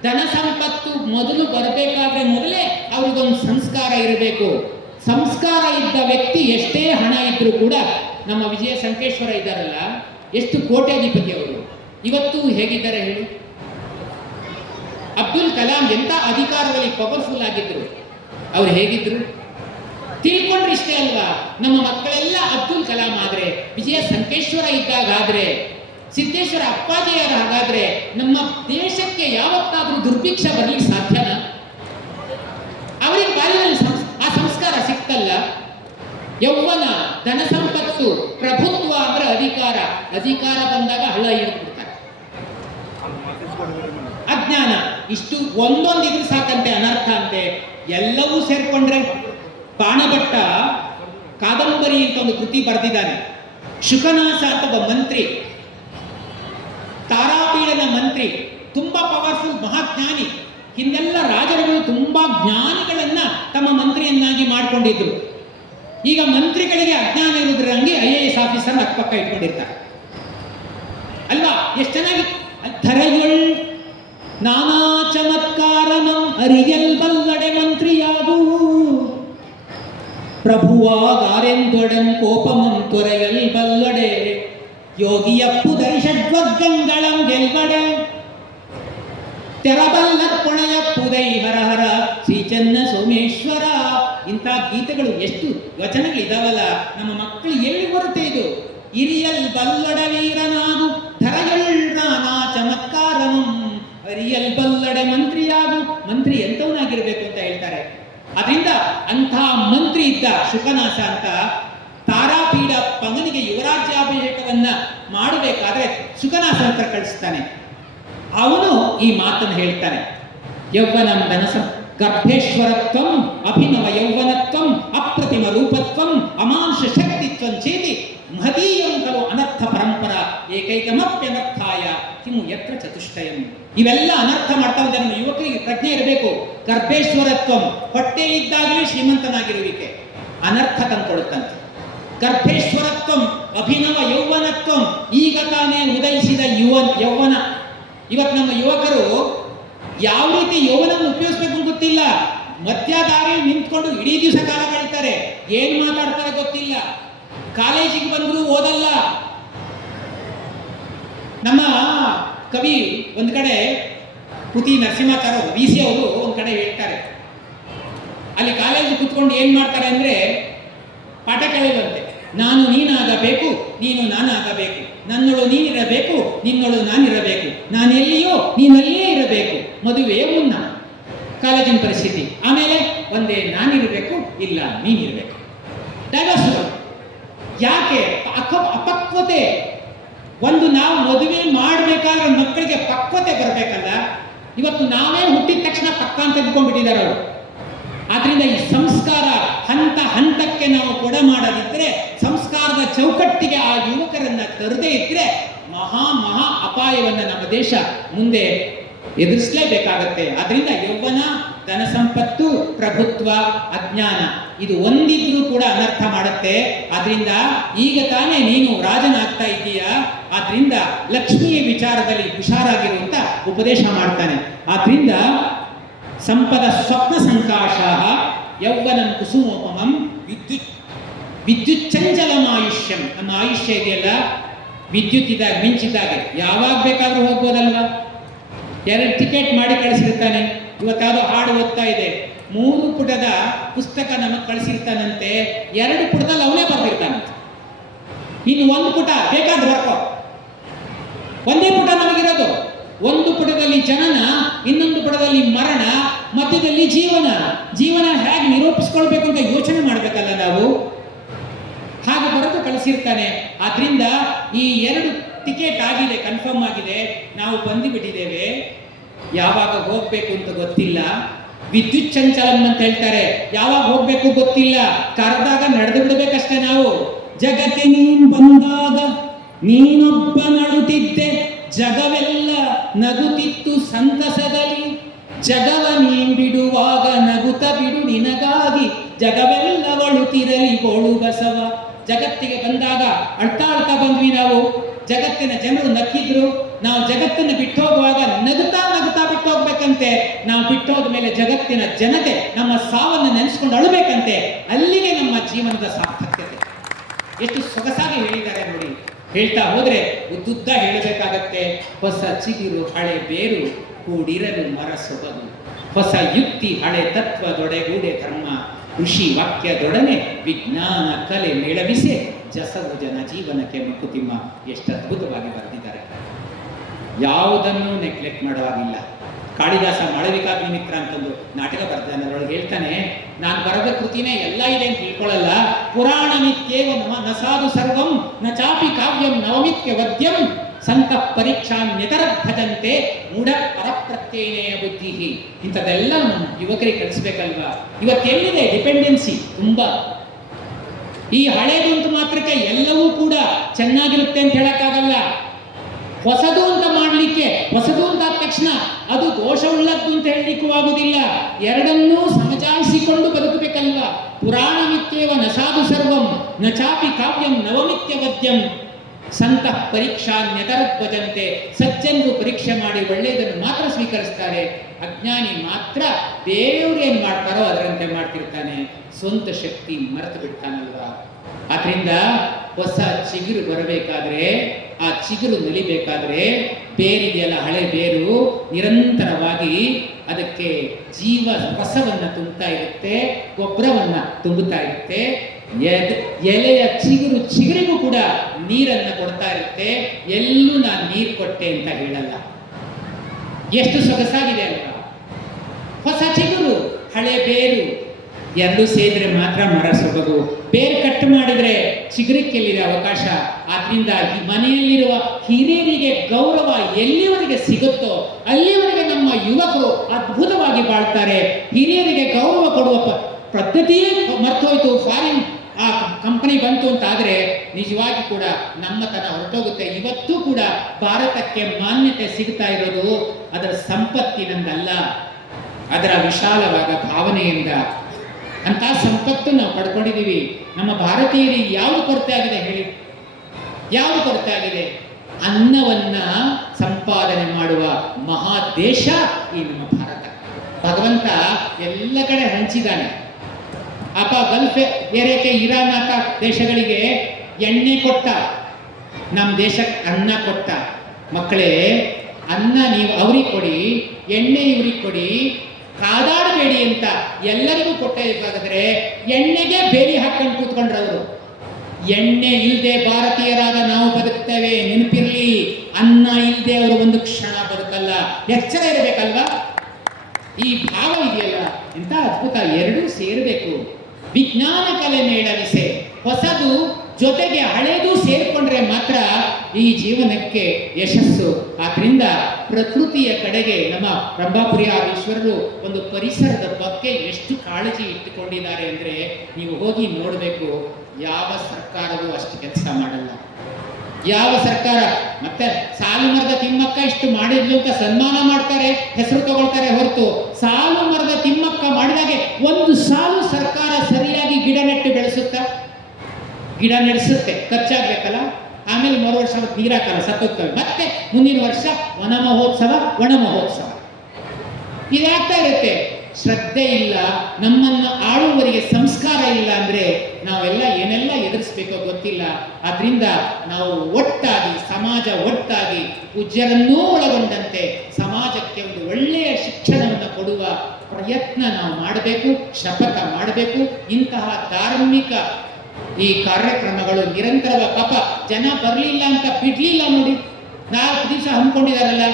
ಧನ ಸಂಪತ್ತು ಮೊದಲು ಬರಬೇಕಾದ್ರೆ ಮೊದಲೇ ಅವ್ರಿಗೊಂದು ಸಂಸ್ಕಾರ ಇರಬೇಕು. ಸಂಸ್ಕಾರ ಇದ್ದ ವ್ಯಕ್ತಿ ಎಷ್ಟೇ ಹಣ ಇದ್ರೂ ಕೂಡ, ನಮ್ಮ ವಿಜಯ ಸಂಕೇಶ್ವರ ಇದ್ದಾರಲ್ಲ, ಎಷ್ಟು ಕೋಟ್ಯಾಧಿಪತಿ ಅವರು, ಇವತ್ತು ಹೇಗಿದ್ದಾರೆ ಹೇಳಿ? ಅಬ್ದುಲ್ ಕಲಾಂ ಎಂತ ಅಧಿಕಾರದಲ್ಲಿ ಪವರ್ಫುಲ್ ಆಗಿದ್ರು, ಅವ್ರು ಹೇಗಿದ್ರು ತಿಳ್ಕೊಂಡ್ರೆ ಇಷ್ಟೇ ಅಲ್ವಾ? ನಮ್ಮ ಮಕ್ಕಳೆಲ್ಲ ಅಬ್ದುಲ್ ಕಲಾಂ ಆದ್ರೆ, ವಿಜಯ ಸಂಕೇಶ್ವರ ಇದ್ದಾಗಾದ್ರೆ, ಸಿದ್ದೇಶ್ವರ ಅಪ್ಪಾಜಿಯರ ಹಾಗಾದ್ರೆ ನಮ್ಮ ದೇಶಕ್ಕೆ ಯಾವತ್ತಾದ್ರೂ ದುರ್ಭಿಕ್ಷ ಬರ್ಲಿಕ್ಕೆ ಸಾಧ್ಯನಾ? ಅವರಿಗೆ ಬಾಲ್ಯದಲ್ಲಿ ಆ ಸಂಸ್ಕಾರ ಸಿಕ್ತಲ್ಲ. ಯೌವನ, ಧನ ಸಂಪತ್ತು, ಪ್ರಭುತ್ವ ಅಂದ್ರೆ ಅಧಿಕಾರ. ಅಧಿಕಾರ ಬಂದಾಗ ಹಳ್ಳ ಹಿಡಿದ್ಬಿಡ್ತಾರೆ. ಅಜ್ಞಾನ, ಇಷ್ಟು ಒಂದೊಂದಿದ್ರು ಸಾಕಂತೆ ಅನರ್ಥ ಅಂತೆ. ಎಲ್ಲವೂ ಸೇರ್ಕೊಂಡ್ರೆ ಬಾಣಭಟ್ಟ ಕಾದಂಬರಿ ಅಂತ ಒಂದು ಕೃತಿ ಬರೆದಿದ್ದಾನೆ. ಶುಕನಾಸ ಅಂತ ಒಬ್ಬ ಮಂತ್ರಿ, ತಾರಾಪೀಡನ ಮಂತ್ರಿ, ತುಂಬಾ ಪವರ್ಫುಲ್ ಮಹಾಜ್ಞಾನಿ. ಹಿಂದೆಲ್ಲ ರಾಜರುಗಳು ತುಂಬಾ ಜ್ಞಾನಿಗಳನ್ನ ತಮ್ಮ ಮಂತ್ರಿಯನ್ನಾಗಿ ಮಾಡ್ಕೊಂಡಿದ್ರು. ಈಗ ಮಂತ್ರಿಗಳಿಗೆ ಅಜ್ಞಾನ ಇರುವುದರಂಗೆ IAS ಆಫೀಸರ್ ಅಕ್ಕಪಕ್ಕ ಇಟ್ಕೊಂಡಿರ್ತಾರೆ ಅಲ್ವಾ? ಎಷ್ಟು ಚೆನ್ನಾಗಿ ಧರೆಯುಳ್ ನಾನಾ ಚಮತ್ಕಾರಮಂ ಅರಿಯಲ್ ಬಲ್ಲಡೆ ಮಂತ್ರಿಯಾಗೂ ಪ್ರಭುವಾಗಾರೆಂದೊಡನ್ ಕೋಪಮಂ ತೊರೆಯಲ್ ಬಲ್ಲಡೆ ಯೋಗಿಯಪ್ಪುದೈ ಷಡ್ವರ್ಗಂಗಳಂ ಗೆಲ್ವಡೆ ತೆರಬಲ್ಲರ್ಪಣಯಪ್ಪುದೈ ಹರ ಹರ ಶ್ರೀಚನ್ನ ಸೋಮೇಶ್ವರ. ಇಂಥ ಗೀತೆಗಳು ಎಷ್ಟು ವಚನಗಳಿದಾವಲ್ಲ. ನಮ್ಮ ಮಕ್ಕಳು ಎಲ್ಲಿ ಬರುತ್ತೆ ಇದು? ಇರಿಯಲ್ ಬಲ್ಲಡ ವೀರನಾಗು ಧರಯಳ್ ನಾನಾ ಚಮತ್ಕಾರಮಂ ಅರಿಯಲ್ ಬಲ್ಲಡೆ ಮಂತ್ರಿಯಾಗು. ಮಂತ್ರಿ ಎಂತವನಾಗಿರ್ಬೇಕು ಅಂತ ಹೇಳ್ತಾರೆ. ಅದರಿಂದ ಅಂಥ ಮಂತ್ರಿ ಇದ್ದ ಶುಕನಾಸ ಅಂತ. ತಾರಾಪೀಡ ಪಂಗನಿಗೆ ಯುವರಾಜ್ಯಾಭಿಷೇಕವನ್ನ ಮಾಡಬೇಕಾದ್ರೆ ಶುಕನಾಸ ಹತ್ರ ಕಳಿಸ್ತಾನೆ. ಅವನು ಈ ಮಾತನ್ನು ಹೇಳ್ತಾನೆ. ಯೌವನಂ ಧನಸ ಗರ್ಭೇಶ್ವರತ್ವಂ ಅಭಿನವ ಯೌವನತ್ವಂ ಅಪ್ರತಿಮ ರೂಪತ್ವಂ ಅಮಾಂಶ ಶಕ್ತಿತ್ವಂ ಚೇತಿ ಮಹದೀಯಂ ಖಲು ಅನರ್ಥ ಪರಂಪರ ಏಕೈಕಮಪ್ಯನರ್ಥಾಯ ಕಿಮು ಯತ್ರ ಚತುಷ್ಟಯಂ. ಇವೆಲ್ಲ ಅನರ್ಥ ಮಾಡ್ತಾ ಇದ್ದಾರೆ. ನಮ್ಮ ಯುವಕರಿಗೆ ಪ್ರಜ್ಞೆ ಇರಬೇಕು. ಗರ್ಭೇಶ್ವರತ್ವಂ, ಹೊಟ್ಟೆಯಿದ್ದಾಗಲೇ ಶ್ರೀಮಂತನಾಗಿರುವಿಕೆ ಅನರ್ಥ ತಂದುಕೊಡುತ್ತಂತೆ. ಗರ್ಭೇಶ್ವರತ್ವಂ ಅಭಿನವ ಯೌವನತ್ವಂ, ಈಗ ತಾನೇ ಉದಯಿಸಿದ ಯೌವನ. ಇವತ್ತು ನಮ್ಮ ಯುವಕರು ಯಾವ ರೀತಿ ಯೌವನವನ್ನು ಉಪಯೋಗಿಸಬೇಕು ಗೊತ್ತಿಲ್ಲ. ಮಧ್ಯದಾರಿಯಲ್ಲಿ ನಿಂತ್ಕೊಂಡು ಇಡೀ ದಿವಸ ಕಾಲ ಕಳೀತಾರೆ. ಏನ್ ಮಾತಾಡ್ತಾರೆ ಗೊತ್ತಿಲ್ಲ. ಕಾಲೇಜಿಗೆ ಬಂದ್ರು ಓದಲ್ಲ. ನಮ್ಮ ಕವಿ ಒಂದ್ ಕಡೆ ಪುತಿ ನರಸಿಂಹಾಚಾರ್ಯ VC ಅವರು ಒಂದ್ ಕಡೆ ಹೇಳ್ತಾರೆ. ಅಲ್ಲಿ ಕಾಲೇಜ್ ಕುತ್ಕೊಂಡು ಏನ್ ಮಾಡ್ತಾರೆ ಅಂದ್ರೆ ಪಾಠ ಕೇಳುವಂತೆ. ನಾನು ನೀನಾಗಬೇಕು, ನೀನು ನಾನಾಗಬೇಕು, ನನ್ನೊಳು ನೀನಿರಬೇಕು, ನಿನ್ನೊಳು ನಾನಿರಬೇಕು, ನಾನೆಲ್ಲಿಯೋ ನೀನಲ್ಲಿಯೇ ಇರಬೇಕು, ಮದುವೆಯ ಮುನ್ನ. ಕಾಲೇಜಿನ ಪರಿಸ್ಥಿತಿ. ಆಮೇಲೆ ಒಂದೇ ನಾನಿರಬೇಕು, ಇಲ್ಲ ನೀನಿರಬೇಕು. ಡೈವರ್ಸ್. ಯಾಕೆ? ಅಪಕ್ವತೆ. ಒಂದು ನಾವು ಮದುವೆ ಮಾಡಬೇಕಾದ್ರೆ ಮಕ್ಕಳಿಗೆ ಪಕ್ವತೆ ಬರಬೇಕಲ್ಲ. ಇವತ್ತು ನಾವೇ ಹುಟ್ಟಿದ ತಕ್ಷಣ ಪಕ್ಕ ಅಂತ ತಿಳ್ಕೊಂಡ್ಬಿಟ್ಟಿದ್ದಾರೆ ಅವರು. ಆದ್ರಿಂದ ಈ ಸಂಸ್ಕಾರ ಹಂತ ಹಂತಕ್ಕೆ ನಾವು ಕೊಡ ಮಾಡದಿದ್ರೆ, ಸಂಸ್ಕಾರದ ಚೌಕಟ್ಟಿಗೆ ಆ ಯುವಕರನ್ನ ತರದೇ ಇದ್ರೆ ಮಹಾ ಅಪಾಯವನ್ನ ನಮ್ಮ ದೇಶ ಮುಂದೆ ಎದುರಿಸಲೇಬೇಕಾಗತ್ತೆ. ಆದ್ರಿಂದ ಯೌವನ, ಧನ ಸಂಪತ್ತು, ಪ್ರಭುತ್ವ, ಅಜ್ಞಾನ ಇದು ಒಂದಿದ್ರೂ ಕೂಡ ಅನರ್ಥ ಮಾಡುತ್ತೆ. ಆದ್ರಿಂದ ಈಗ ತಾನೇ ನೀನು ರಾಜನಾಗ್ತಾ ಇದ್ದೀಯಾ, ಆದ್ರಿಂದ ಲಕ್ಷ್ಮಿಯ ವಿಚಾರದಲ್ಲಿ ಹುಷಾರಾಗಿರುವಂತ ಉಪದೇಶ ಮಾಡ್ತಾನೆ. ಆದ್ರಿಂದ ಸಂಪದ ಸ್ವಪ್ನ ಸಂಕಾಶ ಯೌವನಂ ಕುಸುಮೋಪಮಂ ವಿದ್ಯುತ್ ಚಂಚಲಮಾಯುಷ್ಯಂ. ನಮ್ಮ ಆಯುಷ್ಯ ಇದೆಯಲ್ಲ, ವಿದ್ಯುತ್ ಇದ್ದಾಗ ಮಿಂಚಿದಾಗ ಯಾವಾಗ ಬೇಕಾದ್ರೂ ಹೋಗ್ಬೋದಲ್ವಾ. 2 ಟಿಕೆಟ್ ಮಾಡಿ ಕಳಿಸಿರ್ತಾನೆ. ಇವತ್ತಾವುದೋ ಹಾಡು ಓದ್ತಾ ಇದೆ, 3 ಪುಟದ ಪುಸ್ತಕ ನಮಗೆ ಕಳಿಸಿರ್ತಾನಂತೆ, 2 ಪುಟದಲ್ಲಿ ಅವನೇ ಬರ್ದಿರ್ತಾನಂತೆ. ಇನ್ನು 1 ಪುಟ ಬೇಕಾದ್ರೆ ಬರ್ಕೋ. ಒಂದೇ ಪುಟ ನಮಗಿರೋದು. 1 ಪುಟದಲ್ಲಿ ಜನನ, ಇನ್ನೊಂದು ಪುಟದಲ್ಲಿ ಮರಣ, ಮಧ್ಯದಲ್ಲಿ ಜೀವನ. ಜೀವನ ಹೇಗೆ ನಿರೂಪಿಸ್ಕೊಳ್ಬೇಕು ಅಂತ ಯೋಚನೆ ಮಾಡ್ಬೇಕಲ್ಲ ನಾವು. ಹಾಗೆ ಬರೆದು ಕಳಿಸಿರ್ತಾನೆ. ಆದ್ರಿಂದ ಈ 2 ಟಿಕೆಟ್ ಆಗಿದೆ, ಕನ್ಫರ್ಮ್ ಆಗಿದೆ, ನಾವು ಬಂದು ಬಿಟ್ಟಿದ್ದೇವೆ. ಯಾವಾಗ ಹೋಗ್ಬೇಕು ಅಂತ ಗೊತ್ತಿಲ್ಲ. ವಿದ್ಯುತ್ ಚಂಚಲಂ ಅಂತ ಹೇಳ್ತಾರೆ, ಯಾವಾಗ ಹೋಗ್ಬೇಕು ಗೊತ್ತಿಲ್ಲ. ಕರೆದಾಗ ನಡೆದು ಬಿಡಬೇಕಷ್ಟೇ ನಾವು. ಜಗಕ್ಕೆ ನೀನ್ ಬಂದಾಗ ನೀನೊಬ್ಬ ನಡುತ್ತಿದ್ದೆ, ಜಗವೆಲ್ಲ ನಗುತ್ತಿತ್ತು ಸಂತಸದಲ್ಲಿ. ಜಗವ ನೀನ್ ಬಿಡುವಾಗ ನಗುತ್ತ ಬಿಡು ನಿನಗಾಗಿ, ಜಗವೆಲ್ಲ ಒಳುತ್ತಿರಲಿ ಗೋಳು ಬಸವ. ಜಗತ್ತಿಗೆ ಬಂದಾಗ ಅಳ್ತಾ ಅಳ್ತಾ ಬಂದ್ವಿ ನಾವು. ಜಗತ್ತಿನ ಜನರು ನಕ್ಕಿದ್ರು. ನಾವು ಜಗತ್ತನ್ನು ಬಿಟ್ಟು ಹೋಗುವಾಗ ನಗುತ್ತಾ ನಗುತ್ತಾ ಬಿಟ್ಟು ಹೋಗ್ಬೇಕಂತೆ. ನಾವು ಬಿಟ್ಟು ಹೋದ ಮೇಲೆ ಜಗತ್ತಿನ ಜನತೆ ನಮ್ಮ ಸಾವನ್ನು ನೆನೆಸ್ಕೊಂಡು ಅಳಬೇಕಂತೆ. ಅಲ್ಲಿಗೆ ನಮ್ಮ ಜೀವನದ ಸಾರ್ಥಕ್ಯತೆ. ಎಷ್ಟು ಸೊಗಸಾಗಿ ಹೇಳಿದ್ದಾರೆ ನೋಡಿ. ಹೇಳ್ತಾ ಹೋದ್ರೆ ಉದ್ದುದ್ದ ಹೇಳಬೇಕಾಗತ್ತೆ. ಹೊಸ ಚಿಗುರು ಹಳೆ ಬೇರು ಕೂಡಿರಲು ಮರ ಸೊಬಗು, ಹೊಸ ಯುಕ್ತಿ ಹಳೆ ತತ್ವದೊಡೆಗೂಡೆ ಧರ್ಮ, ಋಷಿ ವಾಕ್ಯದೊಡನೆ ವಿಜ್ಞಾನ ಕಲೆ ಮೇಳವಿಸೆ, ಜಸವು ಜನ ಜೀವನಕ್ಕೆ ಮಂಕುತಿಮ್ಮ. ಎಷ್ಟು ಅದ್ಭುತವಾಗಿ ಬರೆದಿದ್ದಾರೆ. ಯಾವುದನ್ನು ನೆಗ್ಲೆಕ್ಟ್ ಮಾಡುವಾಗಿಲ್ಲ. ಕಾಳಿದಾಸ ಮಾಳವಿಕಾಗ್ನಿಮಿತ್ರ ಅಂತಂದು ನಾಟಕ ಬರ್ತಾನೆ. ಅದರೊಳಗೆ ಹೇಳ್ತಾನೆ, ನಾನು ಬರೆದ ಕೃತಿನೇ ಎಲ್ಲ ಇದೆ ಅಂತ ತಿಳ್ಕೊಳ್ಳಲ್ಲ. ಪುರಾಣ ನಿತ್ಯೇವ ನ ಸಾಧು ಸರ್ವಂ ನ ಚಾಪಿ ಕಾವ್ಯಂ ನವಮಿತ್ಯ ವದ್ಯಂ ಸಂತ ಪರೀಕ್ಷಾ ಭಜಂತೆ ಮೂಢ ಪರಪ್ರತ್ಯಯನೆಯ ಬುದ್ಧಿ. ಇಂಥದ್ದೆಲ್ಲ ನಮ್ಮ ಯುವಕರಿಗೆ ಕಲಿಸ್ಬೇಕಲ್ವಾ. ಇವತ್ತೆಲ್ಲಿದೆ ಡಿಪೆಂಡೆನ್ಸಿ ತುಂಬಾ. ಈ ಹಳೇದು ಅಂತ ಮಾತ್ರಕ್ಕೆ ಎಲ್ಲವೂ ಕೂಡ ಚೆನ್ನಾಗಿರುತ್ತೆ ಅಂತ ಹೇಳಕ್ಕಾಗಲ್ಲ. ಹೊಸದು ಅಂತ ಮಾಡಲಿಕ್ಕೆ, ಹೊಸದು ಅಂತ ಆದ ತಕ್ಷಣ ಅದು ದೋಷವುಳ್ಳದ್ದು ಅಂತ ಹೇಳಲಿಕ್ಕೂ ಆಗುದಿಲ್ಲ. ಎರಡನ್ನೂ ಸಮಜಾಯಿಸಿಕೊಂಡು ಬದುಕಬೇಕಲ್ವಾ. ಪುರಾಣ ಮಿತ್ಯೇವ ನ ಸಾಧು ಸರ್ವಂ ನ ಚಾಪಿ ಕಾವ್ಯಂ ನವಮಿತ್ಯ ವದ್ಯಂ ಸಂತ ಪರೀಕ್ಷಾ ನ್ಯತರಧ್ವಜಂತೆ. ಸಜ್ಜನರು ಪರೀಕ್ಷೆ ಮಾಡಿ ಒಳ್ಳೆಯದನ್ನು ಮಾತ್ರ ಸ್ವೀಕರಿಸ್ತಾರೆ. ಅಜ್ಞಾನಿ ಮಾತ್ರ ಬೇರೆಯವರು ಏನ್ ಮಾಡ್ತಾರೋ ಅದರಂತೆ ಮಾಡ್ತಿರ್ತಾನೆ. ಸ್ವಂತ ಶಕ್ತಿ ಮರೆತು ಬಿಡ್ತಾನಲ್ವಾ. ಆದ್ರಿಂದ ಹೊಸ ಚಿಗುರು ಬರಬೇಕಾದ್ರೆ, ಆ ಚಿಗುರು ನಲಿಬೇಕಾದ್ರೆ ಬೇರಿದೆಯಲ್ಲ, ಹಳೆ ಬೇರು ನಿರಂತರವಾಗಿ ಅದಕ್ಕೆ ಜೀವ ರಸವನ್ನ ತುಂಬುತ್ತಾ ಇರುತ್ತೆ, ಗೊಬ್ಬರವನ್ನ ತುಂಬುತ್ತಾ ಇರುತ್ತೆ. ಎಲೆಯ ಚಿಗುರಿಗೂ ಕೂಡ ನೀರನ್ನ ಕೊಡ್ತಾ ಇರುತ್ತೆ. ಎಲ್ಲೂ ನಾನು ನೀರು ಕೊಟ್ಟೆ ಅಂತ ಹೇಳಲ್ಲ. ಎಷ್ಟು ಸೊಗಸಾಗಿದೆ ಅಲ್ವಾ. ಹೊಸ ಚಿಗುರು ಹಳೆ ಬೇರು ಎರಡು ಸೇರಿದ್ರೆ ಮಾತ್ರ ಮರ ಸೊಬಗು. ಬೇರು ಕಟ್ ಮಾಡಿದ್ರೆ ಚಿಗುರಿಕೆಲ್ಲಿದೆ ಅವಕಾಶ. ಆದ್ರಿಂದ ಈ ಮನೆಯಲ್ಲಿರುವ ಹಿರಿಯರಿಗೆ ಗೌರವ ಎಲ್ಲಿವರೆಗೆ ಸಿಗುತ್ತೋ ಅಲ್ಲಿವರೆಗೆ ನಮ್ಮ ಯುವಕರು ಅದ್ಭುತವಾಗಿ ಬಾಳ್ತಾರೆ. ಹಿರಿಯರಿಗೆ ಗೌರವ ಕೊಡುವ ಪದ್ಧತಿಯೇ ಮರ್ತೋಯ್ತು. ಫಾರಿನ್ ಆ ಕಂಪನಿ ಬಂತು ಅಂತ ಆದ್ರೆ ನಿಜವಾಗಿ ಕೂಡ ನಮ್ಮತನ ಹೊರಟೋಗುತ್ತೆ. ಇವತ್ತೂ ಕೂಡ ಭಾರತಕ್ಕೆ ಮಾನ್ಯತೆ ಸಿಗ್ತಾ ಇರೋದು ಅದರ ಸಂಪತ್ತಿನಿಂದಲ್ಲ, ಅದರ ವಿಶಾಲವಾದ ಭಾವನೆಯಿಂದ. ಅಂತ ಸಂಪತ್ತು ನಾವು ಪಡ್ಕೊಂಡಿದ್ದೀವಿ. ನಮ್ಮ ಭಾರತೀಯರಿಗೆ ಯಾವುದು ಕೊರತೆ ಆಗಿದೆ ಹೇಳಿ? ಯಾವುದು ಕೊರತೆ ಆಗಿದೆ? ಅನ್ನವನ್ನ ಸಂಪಾದನೆ ಮಾಡುವ ಮಹಾ ದೇಶ ಈ ನಮ್ಮ ಭಾರತ. ಭಗವಂತ ಎಲ್ಲ ಕಡೆ ಹಂಚಿದ್ದಾನೆ. ಅಪ್ಪ ಗಲ್ಫ್ ಏರಿಯಾಕ್ಕೆ ಇರಾನ್ ಅಂತ ದೇಶಗಳಿಗೆ ಎಣ್ಣೆ ಕೊಟ್ಟ, ನಮ್ಮ ದೇಶಕ್ಕೆ ಅನ್ನ ಕೊಟ್ಟ. ಮಕ್ಕಳೇ, ಅನ್ನ ನೀವು ಅವ್ರಿಗೆ ಕೊಡಿ, ಎಣ್ಣೆ ಇವ್ರಿಗೆ ಕೊಡಿ, ಕಾದಾಡಬೇಡಿ ಅಂತ ಎಲ್ಲರಿಗೂ ಕೊಟ್ಟಬೇಕಾದ್ರೆ ಎಣ್ಣೆಗೆ ಬೇಲಿ ಹಾಕೊಂಡು ಕೂತ್ಕೊಂಡ್ರವರು. ಎಣ್ಣೆ ಇಲ್ಲದೆ ಭಾರತೀಯರಾದ ನಾವು ಬದುಕ್ತೇವೆ, ನೆನಪಿರ್ಲಿ. ಅನ್ನ ಇಲ್ಲದೆ ಅವರು ಒಂದು ಕ್ಷಣ ಬದುಕಲ್ಲ. ಎಚ್ಚರ ಇರಬೇಕಲ್ವಾ? ಈ ಭಾವ ಇದೆಯಲ್ಲ, ಎಂತ ಅದ್ಭುತ. ಎರಡೂ ಸೇರಬೇಕು. ವಿಜ್ಞಾನ ಕಲೆ ಮೇಳವಿಸೆ, ಹೊಸದು ಜೊತೆಗೆ ಹಳೇದು ಸೇರಿಕೊಂಡ್ರೆ ಮಾತ್ರ ಈ ಜೀವನಕ್ಕೆ ಯಶಸ್ಸು. ಆದ್ರಿಂದ ಪ್ರಕೃತಿಯ ಕಡೆಗೆ ನಮ್ಮ ರಂಭಾಪುರಿ ಈಶ್ವರರು ಒಂದು ಪರಿಸರದ ಬಗ್ಗೆ ಎಷ್ಟು ಕಾಳಜಿ ಇಟ್ಟುಕೊಂಡಿದ್ದಾರೆ ಅಂದ್ರೆ ನೀವು ಹೋಗಿ ನೋಡಬೇಕು. ಯಾವ ಸರ್ಕಾರವೂ ಅಷ್ಟು ಕೆಲಸ ಮಾಡಲ್ಲ. ಯಾವ ಸರ್ಕಾರ ಮತ್ತೆ ಸಾಲು ಮರದ ತಿಮ್ಮಕ್ಕ ಇಷ್ಟು ಮಾಡಿದ್ಲು ಅಂತ ಸನ್ಮಾನ ಮಾಡ್ತಾರೆ, ಹೆಸರು ತಗೊಳ್ತಾರೆ ಹೊರತು ಸಾಲು ಮರದ ತಿಮ್ಮಕ್ಕ ಮಾಡಿದಾಗೆ ಒಂದು ಸಾಲು ಸರ್ಕಾರ ಸರಿಯಾಗಿ ಗಿಡ ನೆಟ್ಟು ಬೆಳೆಸುತ್ತಾ? ಗಿಡ ನೆಡೆಸುತ್ತೆ, ಖರ್ಚಾಗ್ಬೇಕಲ್ಲ. ಆಮೇಲೆ ಮರು ವರ್ಷ ಮತ್ತೆ ನೀರಾಕಲ್ಲ, ಸತ್ತೋಗ್ತವೆ. ಮತ್ತೆ ಮುಂದಿನ ವರ್ಷ ವನ ಮಹೋತ್ಸವ, ಒಣ ಮಹೋತ್ಸವ ಇದಾಗ್ತಾ ಇರುತ್ತೆ. ಶ್ರದ್ಧೆ ಇಲ್ಲ, ನಮ್ಮನ್ನು ಆಳುವವರಿಗೆ ಸಂಸ್ಕಾರ ಇಲ್ಲ ಅಂದ್ರೆ ನಾವೆಲ್ಲ ಏನೆಲ್ಲ ಎದುರಿಸ್ಬೇಕೋ ಗೊತ್ತಿಲ್ಲ. ಆದ್ರಿಂದ ನಾವು ಒಟ್ಟಾಗಿ, ಸಮಾಜ ಒಟ್ಟಾಗಿ, ಪೂಜ್ಯರನ್ನೂ ಒಳಗೊಂಡಂತೆ ಸಮಾಜಕ್ಕೆ ಒಂದು ಒಳ್ಳೆಯ ಶಿಕ್ಷಣವನ್ನು ಕೊಡುವ ಪ್ರಯತ್ನ ನಾವು ಮಾಡಬೇಕು, ಶಪಥ ಮಾಡಬೇಕು. ಇಂತಹ ಧಾರ್ಮಿಕ ಈ ಕಾರ್ಯಕ್ರಮಗಳು ನಿರಂತರವಾಗಿ, ಪಾಪ ಜನ ಬರಲಿಲ್ಲ ಅಂತ ಬಿಡ್ಲಿಲ್ಲ ನೋಡಿ, 4 ದಿವಸ ಹಮ್ಮಿಕೊಂಡಿದಾರಲ್ಲ,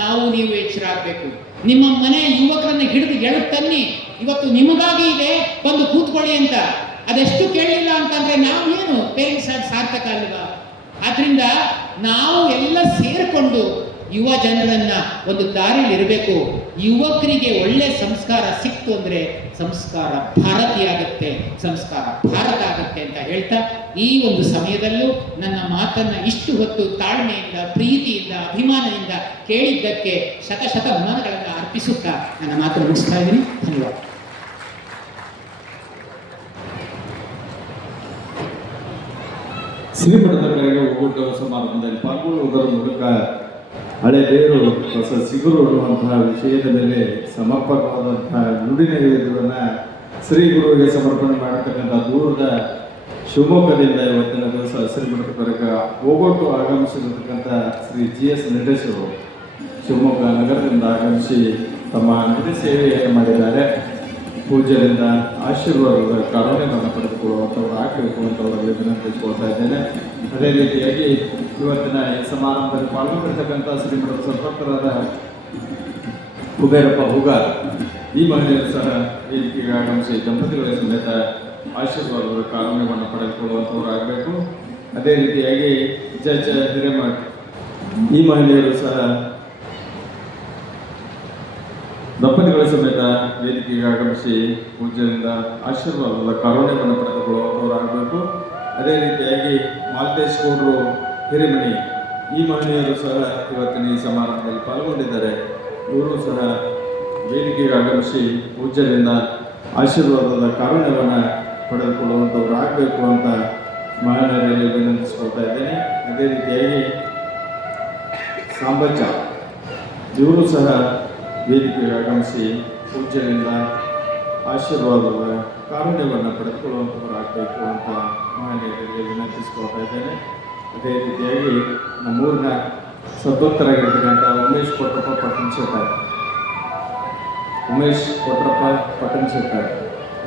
ನಾವು ನೀವು ಎಚ್ಚರ ಆಗ್ಬೇಕು. ನಿಮ್ಮ ಮನೆ ಯುವಕರನ್ನ ಹಿಡಿದು ಎಳೆದು ತನ್ನಿ, ಇವತ್ತು ನಿಮಗಾಗಿ ಇದೆ, ಬಂದು ಕೂತ್ಕೊಳ್ಳಿ ಅಂತ. ಅದೆಷ್ಟು ಕೇಳಲಿಲ್ಲ ಅಂತಂದ್ರೆ ನಾವೇನು ಪೇರೆಂಟ್ಸ್ ಆಗಿ ಸಾರ್ಥಕ ಅಲ್ವಾ? ಆದ್ರಿಂದ ನಾವು ಎಲ್ಲ ಸೇರಿಕೊಂಡು ಯುವ ಜನರನ್ನ ಒಂದು ದಾರಿಯಲ್ಲಿ ಇರಬೇಕು. ಯುವಕರಿಗೆ ಒಳ್ಳೆ ಸಂಸ್ಕಾರ ಸಿಕ್ತು ಅಂದ್ರೆ ಸಂಸ್ಕಾರ ಭಾರತೀಯ ಆಗುತ್ತೆ, ಸಂಸ್ಕಾರ ಭಾರತ ಆಗುತ್ತೆ ಅಂತ ಹೇಳ್ತಾ, ಈ ಒಂದು ಸಮಯದಲ್ಲೂ ನನ್ನ ಮಾತನ್ನ ಇಷ್ಟು ಹೊತ್ತು ತಾಳ್ಮೆಯಿಂದ, ಪ್ರೀತಿಯಿಂದ, ಅಭಿಮಾನದಿಂದ ಕೇಳಿದ್ದಕ್ಕೆ ಶತ ನಮನಗಳನ್ನು ಅರ್ಪಿಸುತ್ತಾ ನನ್ನ ಮಾತು ಮುಗಿಸ್ತಾ ಇದ್ದೀನಿ. ಧನ್ಯವಾದ. ಶ್ರೀಮಠದ ಕಡೆಗೆ ಒಗ್ಗೂಟ ಸಮಾರಂಭದಲ್ಲಿ ಪಾಲ್ಗೊಳ್ಳುವುದರ ಮೂಲಕ ಹಳೆ ಬೇರು ಹೊಸ ಚಿಗುರು ಅನ್ನುವಂತಹ ವಿಷಯದ ಮೇಲೆ ಸಮರ್ಪಕವಾದಂತಹ ನುಡಿನೈವೇದ್ಯವನ್ನು ಶ್ರೀ ಗುರುವಿಗೆ ಸಮರ್ಪಣೆ ಮಾಡತಕ್ಕಂಥ ದೂರದ ಶಿವಮೊಗ್ಗದಿಂದ ಇವತ್ತಿನ ದಿವಸ ಶ್ರೀಮಠದ ಕಡೆಗೆ ಒಗ್ಗಟ್ಟು ಆಗಮಿಸಿರತಕ್ಕಂಥ ಶ್ರೀ GS ನಟೇಶ್ ಅವರು ಶಿವಮೊಗ್ಗ ನಗರದಿಂದ ಆಗಮಿಸಿ ತಮ್ಮ ನುಡಿ ಸೇವೆಯನ್ನು ಮಾಡಿದ್ದಾರೆ. ಪೂಜ್ಯರಿಂದ ಆಶೀರ್ವಾದದ ಕಾರುಣ್ಯವನ್ನು ಪಡೆದುಕೊಳ್ಳುವಂಥವ್ರು ಆಗಬೇಕು ಅಂತ ಅವರಲ್ಲಿ ವಿನಂತಿಸಿಕೊಳ್ತಾ ಇದ್ದೇನೆ. ಅದೇ ರೀತಿಯಾಗಿ ಇವತ್ತಿನ ಈ ಸಮಾರಂಭದಲ್ಲಿ ಪಾಲ್ಗೊಂಡಿರ್ತಕ್ಕಂಥ ಶ್ರೀಮಠದ ಸಂಪರ್ಕರಾದ ಕುಬೇರಪ್ಪ ಹೂಗಾರ್ ಈ ಮಹಿಳೆಯರು ಸಹ ವೇದಿಕೆಗೆ ಆಗಮಿಸಿ ದಂಪತಿಗಳ ಸಮೇತ ಆಶೀರ್ವಾದದ ಕಾರುಣ್ಯವನ್ನು ಪಡೆದುಕೊಳ್ಳುವಂಥವ್ರು ಆಗಬೇಕು. ಅದೇ ರೀತಿಯಾಗಿ ಜಡ್ಜ್ ಹಿರೇಮಠ್ ಈ ಮಹಿಳೆಯರು ಸಹ ದಂಪತಿಗಳ ಸಮೇತ ವೇದಿಕೆಗೆ ಆಗಮಿಸಿ ಪೂಜ್ಯರಿಂದ ಆಶೀರ್ವಾದದ ಕಾರುಣ್ಯವನ್ನು ಪಡೆದುಕೊಳ್ಳುವಂಥವರಾಗಬೇಕು. ಅದೇ ರೀತಿಯಾಗಿ ಮಾಲ್ತೇಶ್ ಗೌಡರು ಹಿರೇಮಣಿ ಈ ಮಹಿಳೆಯರು ಸಹ ಇವತ್ತಿನ ಈ ಸಮಾರಂಭದಲ್ಲಿ ಪಾಲ್ಗೊಂಡಿದ್ದಾರೆ. ಇವರು ಸಹ ವೇದಿಕೆಗೆ ಆಗಮಿಸಿ ಪೂಜ್ಯರಿಂದ ಆಶೀರ್ವಾದದ ಕಾರುಣ್ಯವನ್ನು ಪಡೆದುಕೊಳ್ಳುವಂಥವರಾಗಬೇಕು ಅಂತ ಮಹಿಳೆಯರಲ್ಲಿ ವಿನಂತಿಸಿಕೊಳ್ತಾ ಇದ್ದೇನೆ. ಅದೇ ರೀತಿಯಾಗಿ ಸಾಂಬಜ್ಜ ಇವರು ಸಹ ವೇದಿಕೆಗೆ ಆಗಮಿಸಿ ಪೂಜ್ಯರಿಂದ ಆಶೀರ್ವಾದದ ಕಾರುಣ್ಯವನ್ನು ಪಡೆದುಕೊಳ್ಳುವಂಥವರಾಗಬೇಕು ಅಂತ ಮಹಿಳೆಯರಲ್ಲಿ ವಿನಂತಿಸಿಕೊಳ್ತಾ ಇದ್ದೇನೆ. ಅದೇ ರೀತಿಯಾಗಿ ನಮ್ಮೂರಿನ ಸದ್ವಂತರಾಗಿರ್ತಕ್ಕಂಥ ಉಮೇಶ್ ಕೊಟ್ರಪ್ಪ ಪಟ್ಟಣ ಶೆಟ್ಟರ್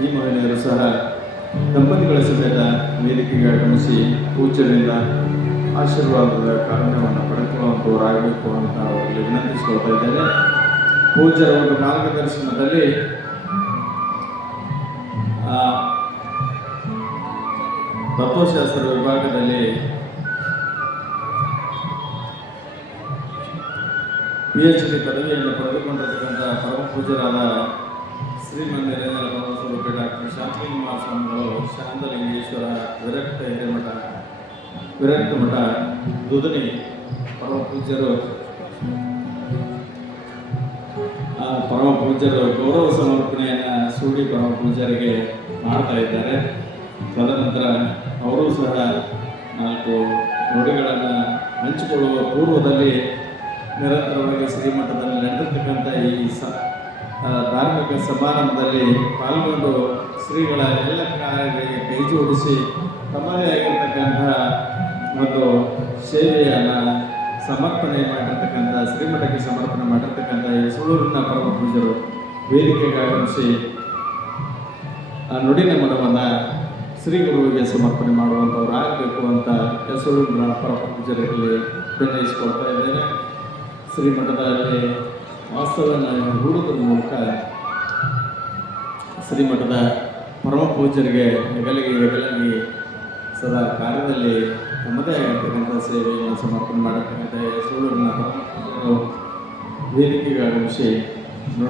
ಈ ಮಹಿಳೆಯರು ಸಹ ದಂಪತಿಗಳ ಸಮೇತ ವೇದಿಕೆಗೆ ಆಗಮಿಸಿ ಪೂಜ್ಯರಿಂದ ಆಶೀರ್ವಾದದ ಕಾರುಣ್ಯವನ್ನು ಪಡೆದುಕೊಳ್ಳುವಂಥವರಾಗಬೇಕು ಅಂತ ಅವರಲ್ಲಿ ವಿನಂತಿಸಿಕೊಳ್ತಾ ಇದ್ದೇನೆ. ಪೂಜ್ಯರ ಒಂದು ಮಾರ್ಗದರ್ಶನದಲ್ಲಿ ತತ್ವಶಾಸ್ತ್ರ ವಿಭಾಗದಲ್ಲಿ PhD ಪದವಿಯನ್ನು ಪಡೆದುಕೊಂಡಿರ್ತಕ್ಕಂಥ ಪರಮ ಪೂಜ್ಯರಾದ ಶ್ರೀಮಂದಿರೇಂದ್ರ ಸ್ವರೂಪಿ ಡಾಕ್ಟರ್ ಶಾಂತಲಿಂಗ ಸ್ವಾಮಿಗಳು ಶಾಂತಲಿಂಗೇಶ್ವರ ವಿರಕ್ತ ಮಠ ದುದನಿ ಪರಮ ಪೂಜ್ಯರು ಗೌರವ ಸಮರ್ಪಣೆಯನ್ನು ಸೂಡಿ ಪರಮ ಪೂಜ್ಯರಿಗೆ ಮಾಡ್ತಾ ಇದ್ದಾರೆ. ತದನಂತರ ಅವರು ಸಹ 4 ನುಡಿಗಳನ್ನು ಹಂಚಿಕೊಳ್ಳುವ ಪೂರ್ವದಲ್ಲಿ ನಿರಂತರವಾಗಿ ಶ್ರೀಮಠದಲ್ಲಿ ನಡೆದಿರ್ತಕ್ಕಂಥ ಈ ಧಾರ್ಮಿಕ ಸಮಾರಂಭದಲ್ಲಿ ಪಾಲ್ಗೊಂಡು ಶ್ರೀಗಳ ಎಲ್ಲ ಕಾರ್ಯಗಳಿಗೆ ಕೈ ಜೋಡಿಸಿ ತಮ್ಮದೇ ಆಗಿರ್ತಕ್ಕಂಥ ಒಂದು ಸೇವೆಯನ್ನು ಸಮರ್ಪಣೆ ಮಾಡಿರ್ತಕ್ಕಂಥ ಶ್ರೀಮಠಕ್ಕೆ ಸಮರ್ಪಣೆ ಮಾಡಿರ್ತಕ್ಕಂಥ ಈ ಸುಳೂರಿನ ಪರಮ ಪೂಜ್ಯರು ವೇದಿಕೆಗೆ ಆಗಮಿಸಿ ನುಡಿನಮನವನ್ನು ಶ್ರೀ ಗುರುವಿಗೆ ಸಮರ್ಪಣೆ ಮಾಡುವಂಥವ್ರು ಆಗಬೇಕು ಅಂತ ಸುಳೂರಿನ ಪರಮ ಪೂಜ್ಯರಲ್ಲಿ ವಿನಯಿಸಿಕೊಳ್ತಾ ಇದ್ದೇನೆ. ಶ್ರೀಮಠದಲ್ಲಿ ವಾಸ್ತವವನ್ನು ಹೂಡುವುದರ ಮೂಲಕ ಶ್ರೀಮಠದ ಪರಮ ಪೂಜ್ಯರಿಗೆ ಹೆಗಲಾಗಿ ಸದಾ ಕಾರ್ಯದಲ್ಲಿ ತಮ್ಮದೇ ಆಗಿರ್ತಕ್ಕಂಥ ಸೇವೆಯನ್ನು ಸಮರ್ಪಣೆ ಮಾಡಿರ್ತಕ್ಕಂಥ ಸುಳೂರಿನ ವೇದಿಕೆಗೆ ಆಗಮಿಸಿ ನೋಡಿ